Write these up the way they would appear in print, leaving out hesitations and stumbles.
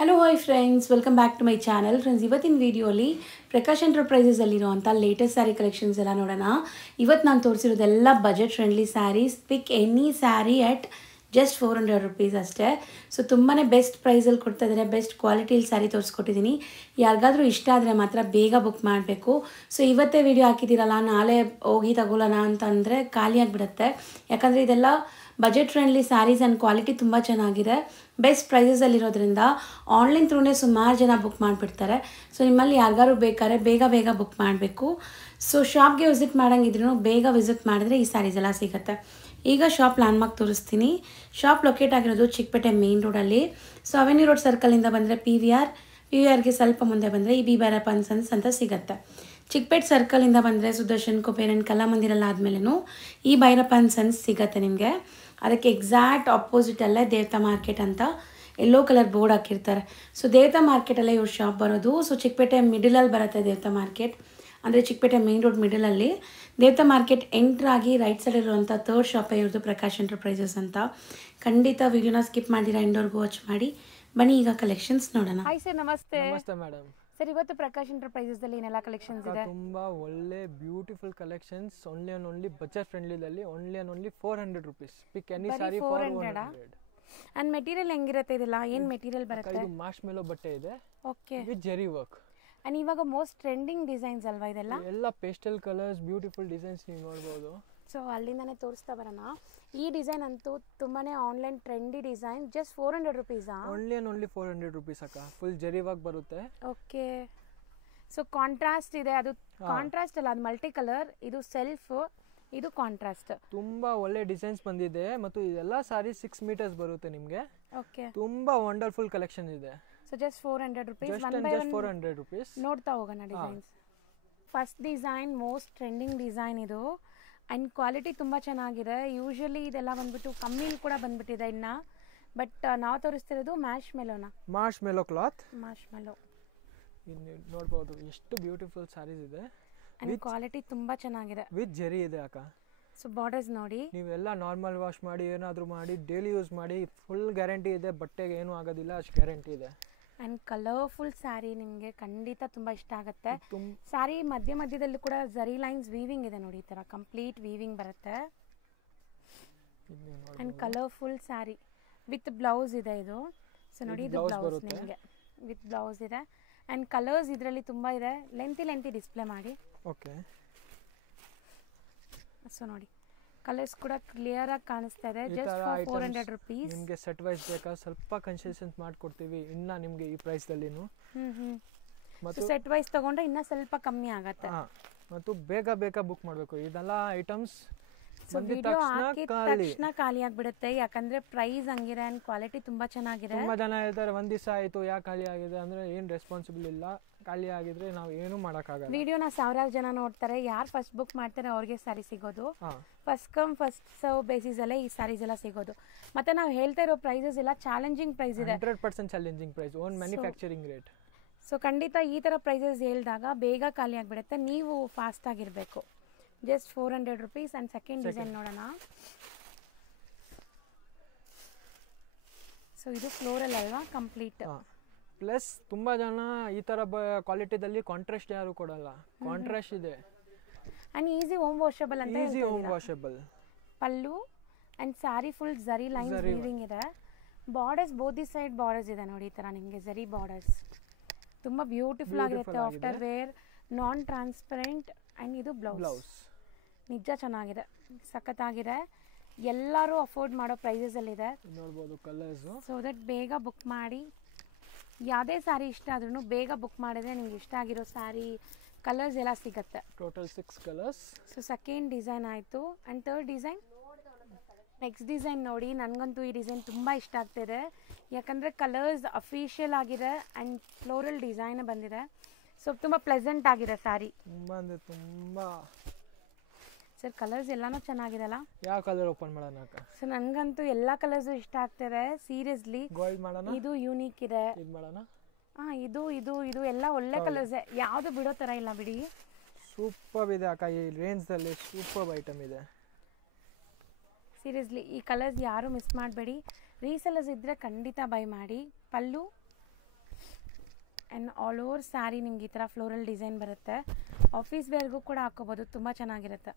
Hello hi friends, welcome back to my channel. Friends, ಇವತ್ತಿನ ವಿಡಿಯೋಲಿ ಪ್ರಕಾಶ್ ಎಂಟರ್ಪ್ರೈಸಸಲ್ಲಿರುವಂಥ ಲೇಟೆಸ್ಟ್ ಸ್ಯಾರಿ ಕಲೆಕ್ಷನ್ಸ್ ಎಲ್ಲ ನೋಡೋಣ. ಇವತ್ತು ನಾನು ತೋರಿಸಿರೋದೆಲ್ಲ budget friendly saris. Pick any sari at just 400 rupees ಅಷ್ಟೇ. ಸೊ ತುಂಬಾ ಬೆಸ್ಟ್ ಪ್ರೈಸಲ್ಲಿ ಕೊಡ್ತಾ ಇದ್ದಾರೆ, ಬೆಸ್ಟ್ ಕ್ವಾಲಿಟಿಲಿ ಸ್ಯಾರಿ ತೋರಿಸ್ಕೊಟ್ಟಿದ್ದೀನಿ. ಯಾರಿಗಾದರೂ ಇಷ್ಟ ಆದರೆ ಮಾತ್ರ ಬೇಗ ಬುಕ್ ಮಾಡಬೇಕು. ಸೊ ಇವತ್ತೇ ವಿಡಿಯೋ ಹಾಕಿದ್ದೀರಲ್ಲ, ನಾಳೆ ಹೋಗಿ ತಗೊಳ್ಳೋಣ ಅಂತಂದರೆ ಖಾಲಿ ಆಗಿಬಿಡುತ್ತೆ. ಯಾಕಂದರೆ ಇದೆಲ್ಲ budget friendly saris and quality ತುಂಬ ಚೆನ್ನಾಗಿದೆ. ಬೆಸ್ಟ್ ಪ್ರೈಸಸಲ್ಲಿರೋದ್ರಿಂದ ಆನ್ಲೈನ್ ಥ್ರೂನೇ ಸುಮಾರು ಜನ ಬುಕ್ ಮಾಡಿಬಿಡ್ತಾರೆ. ಸೊ ನಿಮ್ಮಲ್ಲಿ ಯಾರಿಗಾರು ಬೇಕಾದ್ರೆ ಬೇಗ ಬುಕ್ ಮಾಡಬೇಕು. ಸೊ ಶಾಪ್ಗೆ ವಿಸಿಟ್ ಮಾಡೋಂಗಿದ್ರೂ ಬೇಗ ವಿಸಿಟ್ ಮಾಡಿದ್ರೆ ಈ ಸ್ಯಾರೀಸ್ ಎಲ್ಲ ಸಿಗುತ್ತೆ. ಈಗ ಶಾಪ್ ಲ್ಯಾಂಡ್ಮಾರ್ಕ್ ತೋರಿಸ್ತೀನಿ. ಶಾಪ್ ಲೊಕೇಟ್ ಆಗಿರೋದು ಚಿಕ್ಕಪೇಟೆ ಮೇನ್ ರೋಡಲ್ಲಿ. ಸೊ ಅವೆನ್ಯೂ ರೋಡ್ ಸರ್ಕಲಿಂದ ಬಂದರೆ ಪಿ ವಿ ಆರ್ಗೆ ಸ್ವಲ್ಪ ಮುಂದೆ ಬಂದರೆ ಈ ಬಿ ಭೈರಪ್ಪ ಸನ್ಸ್ ಅಂತ ಸಿಗುತ್ತೆ. ಚಿಕ್ಕಪೇಟೆ ಸರ್ಕಲಿಂದ ಬಂದರೆ ಸುದರ್ಶನ್ ಕುಬೇರ್ ಆ್ಯಂಡ್ ಕಲಾಮಂದಿರಲ್ಲ ಆದಮೇಲೂ ಈ ಭೈರಪ್ಪ ಸನ್ಸ್ ಸಿಗುತ್ತೆ ನಿಮಗೆ. ಅದಕ್ಕೆ ಎಕ್ಸಾಕ್ಟ್ ಆಪೋಸಿಟಲ್ಲೇ ದೇವತಾ ಮಾರ್ಕೆಟ್ ಅಂತ ಯೆಲ್ಲೋ ಕಲರ್ ಬೋರ್ಡ್ ಹಾಕಿರ್ತಾರೆ. ಸೊ ದೇವತಾ ಮಾರ್ಕೆಟಲ್ಲೇ ಇವ್ರ ಶಾಪ್ ಬರೋದು. ಸೊ ಚಿಕ್ಕಪೇಟೆ ಮಿಡಲಲ್ಲಿ ಬರುತ್ತೆ ದೇವತಾ ಮಾರ್ಕೆಟ್, ಅಂದರೆ ಚಿಕ್ಕಪೇಟೆ ಮೇನ್ ರೋಡ್ ಮಿಡಲಲ್ಲಿ. ದೇವತಾ ಮಾರ್ಕೆಟ್ ಎಂಟ್ರಾಗಿ ರೈಟ್ ಸೈಡಲ್ಲಿರುವಂಥ ಥರ್ಡ್ ಶಾಪೇ ಇವ್ರದ್ದು ಪ್ರಕಾಶ್ ಎಂಟರ್ಪ್ರೈಸಸ್ ಅಂತ. ಖಂಡಿತ ವಿಡಿಯೋನ ಸ್ಕಿಪ್ ಮಾಡಿರಾ ಎಂಡವರೆಗೂ ವಾಚ್ ಮಾಡಿ. ಬನ್ನಿ ಈಗ ಕಲೆಕ್ಷನ್ಸ್ ನೋಡೋಣ. ಹಾಯ್ ಸರ್, ನಮಸ್ತೆ. ನಮಸ್ತೆ ಮೇಡಮ್. ಸರ್, ಇವತ್ತು ಪ್ರಕಾಶ್ ಎಂಟರ್ಪ್ರೈಸಸ್ ಅಲ್ಲಿ ಏನೆಲ್ಲ ಕಲೆಕ್ಷನ್ಸ್ ಇದೆ? ತುಂಬಾ ಒಳ್ಳೆ ಬ್ಯೂಟಿಫುಲ್ ಕಲೆಕ್ಷನ್ಸ್, ಓನ್ಲಿ ಬಜೆಟ್ ಫ್ರೆಂಡ್ಲಿದಲ್ಲಿ only 400 rupees. Pick any sari 400. And material ಹೆಂಗಿರುತ್ತೆ ಇದೆಲ್ಲ? ಏನು ಮೆಟೀರಿಯಲ್ ಬರುತ್ತೆ? ಇದು ಮಾರ್ಶ್ ಮೆಲೋ ಬಟ್ಟೆ ಇದೆ. Okay. With Jerry work. And ಇವಾಗ ಮೋಸ್ಟ್ ಟ್ರೆಂಡಿಂಗ್ ಡಿಸೈನ್ಸ್ ಅಲ್ವಾ ಇದೆಲ್ಲ? ಎಲ್ಲ ಪೇಸ್ಟಲ್ ಕಲರ್ಸ್, ಬ್ಯೂಟಿಫುಲ್ ಡಿಸೈನ್ಸ್ ನೀವು ನೋಡಬಹುದು. ಸೊ ಅಲ್ಲಿಂದಾನೆ ತೋರಿಸ್ತಾ ಬರೋಣ. ಈ ಡಿಸೈನ್ ಅಂತೂ ತುಂಬಾನೇ ಆನ್ಲೈನ್ ಟ್ರೆಂಡಿ ಡಿಸೈನ್. ಜಸ್ಟ್ 400 ರುಪೀಸಾ? ಓನ್ಲಿ 400 ರುಪೀಸ್ ಅಕ್ಕ. ಫುಲ್ ಜೆರಿ ವರ್ಕ್ ಬರುತ್ತೆ. ಓಕೆ. ಸೊ ಕಾಂಟ್ರಾಸ್ಟ್ ಇದೆ, ಅದು ಕಾಂಟ್ರಾಸ್ಟ್ ಅಲ್ಲ, ಅದು ಮಲ್ಟಿ ಕಲರ್. ಇದು ಸೆಲ್ಫ್, ಇದು ಕಾಂಟ್ರಾಸ್ಟ್. ತುಂಬಾ ಒಳ್ಳೆ ಡಿಸೈನ್ಸ್ ಬಂದಿದೆ ಮತ್ತು ಇದೆಲ್ಲ ಸಾರಿ 6 ಮೀಟರ್ಸ್ ಬರುತ್ತೆ ನಿಮಗೆ. ಓಕೆ. ತುಂಬಾ ವಂಡರ್ಫುಲ್ ಕಲೆಕ್ಷನ್ ಇದೆ. So just 400 rupees. Just 400 rupees. ನೋಡ್ತಾ ಹೋಗೋಣ designs. First design most trending design ಇದು. ಆ್ಯಂಡ್ ಕ್ವಾಲಿಟಿ ತುಂಬ ಚೆನ್ನಾಗಿದೆ. ಯೂಶಲಿ ಇದೆಲ್ಲ ಬಂದ್ಬಿಟ್ಟು ಕಮ್ಮಿಲಿ ಕೂಡ ಬಂದ್ಬಿಟ್ಟಿದೆ ಇನ್ನು. ಬಟ್ ನಾವು ತೋರಿಸ್ತಿರೋದು marshmallow cloth. Marshmallow ನೋಡ್ಬೋದು ಎಷ್ಟು ಬ್ಯೂಟಿಫುಲ್ ಸ್ಯಾರೀಸ್ ಇದೆ. ಆ್ಯಂಡ್ ಕ್ವಾಲಿಟಿ ತುಂಬ ಚೆನ್ನಾಗಿದೆ. ವಿತ್ ಜೆರಿ ಇದೆ ಅಕ್ಕ. ಸೊ ಬಾರ್ಡರ್ಸ್ ನೋಡಿ. ನೀವೆಲ್ಲ ನಾರ್ಮಲ್ ವಾಶ್ ಮಾಡಿ ಏನಾದರೂ ಮಾಡಿ ಡೈಲಿ ಯೂಸ್ ಮಾಡಿ, ಫುಲ್ ಗ್ಯಾರಂಟಿ ಇದೆ. ಬಟ್ಟೆಗೆ ಏನೂ ಆಗೋದಿಲ್ಲ, ಅಷ್ಟು ಗ್ಯಾರಂಟಿ ಇದೆ. ಆ್ಯಂಡ್ ಕಲರ್ಫುಲ್ ಸ್ಯಾರಿ ನಿಮಗೆ ಖಂಡಿತ ತುಂಬ ಇಷ್ಟ ಆಗುತ್ತೆ. ಸ್ಯಾರಿ ಮಧ್ಯದಲ್ಲಿ ಕೂಡ ಜರಿ ಲೈನ್ಸ್ ವೀವಿಂಗ್ ಇದೆ ನೋಡಿ. ಈ ಥರ ಕಂಪ್ಲೀಟ್ ವೀವಿಂಗ್ ಬರುತ್ತೆ. And colourful sari with blouse ಇದೆ ಇದು. ಸೊ ನೋಡಿ, ಇದು ಬ್ಲೌಸ್ ನಿಮಗೆ ವಿತ್ ಬ್ಲೌಸ್ ಇದೆ. ಆ್ಯಂಡ್ ಕಲರ್ಸ್ ಇದರಲ್ಲಿ ತುಂಬ ಇದೆ. ಲೆಂತಿ ಡಿಸ್ಪ್ಲೇ ಮಾಡಿ. ಓಕೆ. ಸೊ ನೋಡಿ, ಕಲರ್ಸ್ ಕೂಡ ಕ್ಲಿಯರ್ ಆಗಿ ಕಾಣಿಸ್ತಾ ಇದೆ. Just 400 rupees. ನಿಮಗೆ ಸೆಟ್ ವೈಸ್ ಬೇಕಾ ಸ್ವಲ್ಪ ಕನ್ಸೆಷನ್ಸ್ ಮಾಡ್ಕೊಡ್ತೀವಿ ಇನ್ನ ನಿಮಗೆ ಈ ಪ್ರೈಸ್ ದಲ್ಲಿನು. ಮತ್ತು ಸೆಟ್ ವೈಸ್ ತಗೊಂಡ್ರೆ ಇನ್ನ ಸ್ವಲ್ಪ ಕಮ್ಮಿ ಆಗುತ್ತೆ. ಮತ್ತು ಬೇಗ ಬುಕ್ ಮಾಡಬೇಕು. ಇದೆಲ್ಲ ಐಟಮ್ಸ್ ವಿಡಿಯೋ ಹಾಕಿದ ತಕ್ಷಣ ಖಾಲಿ ಆಗ್ಬಿಡುತ್ತೆ. ಯಾಕಂದ್ರೆ ಪ್ರೈಸ್ ಹಂಗಿದೆ ಅಂಡ್ ಕ್ವಾಲಿಟಿ ತುಂಬಾ ಚೆನ್ನಾಗಿದೆ. ತುಂಬಾ ಜನ ಹೇಳ್ತಾರೆ ಒಂದ್ ದಿವಸ ಆಯ್ತು ಯಾಕೆ ಖಾಲಿ ಆಗಿದೆ ಅಂದ್ರೆ ಏನ್ ರೆಸ್ಪಾನ್ಸಿಬಲ್ ಇಲ್ಲ. ಖಾಲಿ ಆಗಿದ್ರೆ ನಾವು ಏನು ಮಾಡೋಕ್ಕಾಗಲ್ಲ. ವಿಡಿಯೋನ ಸಾವಿರಾರು ಜನ ನೋಡ್ತಾರೆ. ಯಾರು ಫಸ್ಟ್ ಬುಕ್ ಮಾಡ್ತಾರೆ ಅವ್ರಿಗೆ ಸ್ಯಾರಿ ಸಿಗೋದು. First come first serve basis ಅಲ್ಲೇ ಈ ಸ್ಯಾರೀಸ್ ಎಲ್ಲ ಸಿಗೋದು. ಮತ್ತೆ ನಾವು ಹೇಳ್ತಾ ಇರೋ ಪ್ರೈಸಸ್ ಎಲ್ಲ ಚಾಲೆಂಜಿಂಗ್ ಪ್ರೈಸ್ ಇದೆ. 100% challenging price, own manufacturing rate. So ಖಂಡಿತ ಈ ತರ ಪ್ರೈಸಸ್ ಹೇಳಿದಾಗ ಬೇಗ ಖಾಲಿ ಆಗ್ಬಿಡುತ್ತೆ. ನೀವು ಫಾಸ್ಟ್ ಆಗಿರಬೇಕು. Just 400 rupees. And second design ನೋಡೋಣ. ಸೊ ಇದು ಫ್ಲೋರಲ್ ಅಲ್ವಾ ಕಂಪ್ಲೀಟ್. ಪ್ಲಸ್ ತುಂಬಾ ಜನ ಈ ತರ ಕ್ವಾಲಿಟಿದಲ್ಲಿ ಕಾಂಟ್ರಾಸ್ಟ್ ಯಾರು ಕೊಡಲ್ಲ. ಕಾಂಟ್ರಾಸ್ಟ್ ಇದೆ. ಅಂಡ್ ಈಸಿ ಹೋಮ್ ವಾಷಬಲ್ ಅಂತ. Easy home washable. Pallu and sari full ಜರಿ ಲೈನ್ಸ್ ವೀವಿಂಗ್ ಇದೆ. Borders both the side borders ಇದೆ ನೋಡಿ. ಈ ತರ ನಿಮಗೆ ಜರಿ ಬಾರ್ಡರ್ಸ್ ತುಂಬಾ ಬ್ಯೂಟಿಫುಲ್ ಆಗಿರುತ್ತೆ. After wear non transparent. And ಇದು ಬ್ಲೌಸ್ ನಿಜ ಚೆನ್ನಾಗಿದೆ, ಸಖತ್ತಾಗಿದೆ. ಎಲ್ಲರೂ ಅಫೋರ್ಡ್ ಮಾಡೋ ಪ್ರೈಸಸ್ ಅಲ್ಲಿ ಇದೆ. ನೋಡಬಹುದು ಕಲರ್ಸ್. ಸೊ ದಟ್ ಬೇಗ ಬುಕ್ ಮಾಡಿ. ಯಾವುದೇ ಸ್ಯಾರಿ ಇಷ್ಟ ಆದ್ರೂ ಬೇಗ ಬುಕ್ ಮಾಡಿದ್ರೆ ನಿಮ್ಗೆ ಇಷ್ಟ ಆಗಿರೋ ಸ್ಯಾರಿ ಕಲರ್ಸ್ ಎಲ್ಲ ಸಿಗುತ್ತೆ. Total 6 colours. So second design ಆಯಿತು. And third design. Next design ನೋಡಿ. ನನಗಂತೂ ಈ ಡಿಸೈನ್ ತುಂಬ ಇಷ್ಟ ಆಗ್ತಿದೆ. ಯಾಕಂದರೆ ಕಲರ್ಸ್ ಅಫಿಷಿಯಲ್ ಆಗಿದೆ ಆ್ಯಂಡ್ ಫ್ಲೋರಲ್ ಡಿಸೈನ್ ಬಂದಿದೆ. ಸೊ ತುಂಬ ಪ್ಲೆಸೆಂಟ್ ಆಗಿದೆ ಸ್ಯಾರಿ. ತುಂಬ ಸರ್ ಕಲರ್ಸ್ ಎಲ್ಲಾನು ಚೆನ್ನಾಗಿದೆ ಅಲ್ಲ? ಯಾವ ಕಲರ್ ಓಪನ್ ಮಾಡೋಣ? ಸೊ ನನಗಂತೂ ಎಲ್ಲ ಕಲರ್ಸು ಇಷ್ಟ ಆಗ್ತಿದೆ ಸೀರಿಯಸ್ಲಿ. ಗೋಲ್ಡ್ ಮಾಡೋಣ. ಇದು ಯೂನಿಕ್ ಇದೆ. ಇದು ಮಾಡೋಣ. ಇದು ಎಲ್ಲ ಒಳ್ಳೆ ಕಲರ್ಸ್. ಯಾವುದು ಬಿಡೋ ಥರ ಇಲ್ಲ ಬಿಡಿ. ಸೂಪರ್ ಇದೆ ಅಕ್ಕ. ಈ ರೇಂಜ್ದಲ್ಲಿ ಸೂಪರ್ ಐಟಮ್ ಇದೆ ಸೀರಿಯಸ್ಲಿ. ಈ ಕಲರ್ಸ್ ಯಾರು ಮಿಸ್ ಮಾಡಬೇಡಿ. ರೀಸೆಲ್ಲರ್ಸ್ ಇದ್ದರೆ ಖಂಡಿತ ಬೈ ಮಾಡಿ. ಪಲ್ಲು ಆ್ಯಂಡ್ ಆಲ್ ಓವರ್ ಸ್ಯಾರಿ ನಿಮ್ಗೆ ಈ ಥರ ಫ್ಲೋರಲ್ ಡಿಸೈನ್ ಬರುತ್ತೆ. ಆಫೀಸ್ ವೇರ್ಗೂ ಕೂಡ ಹಾಕೋಬೋದು, ತುಂಬ ಚೆನ್ನಾಗಿರುತ್ತೆ.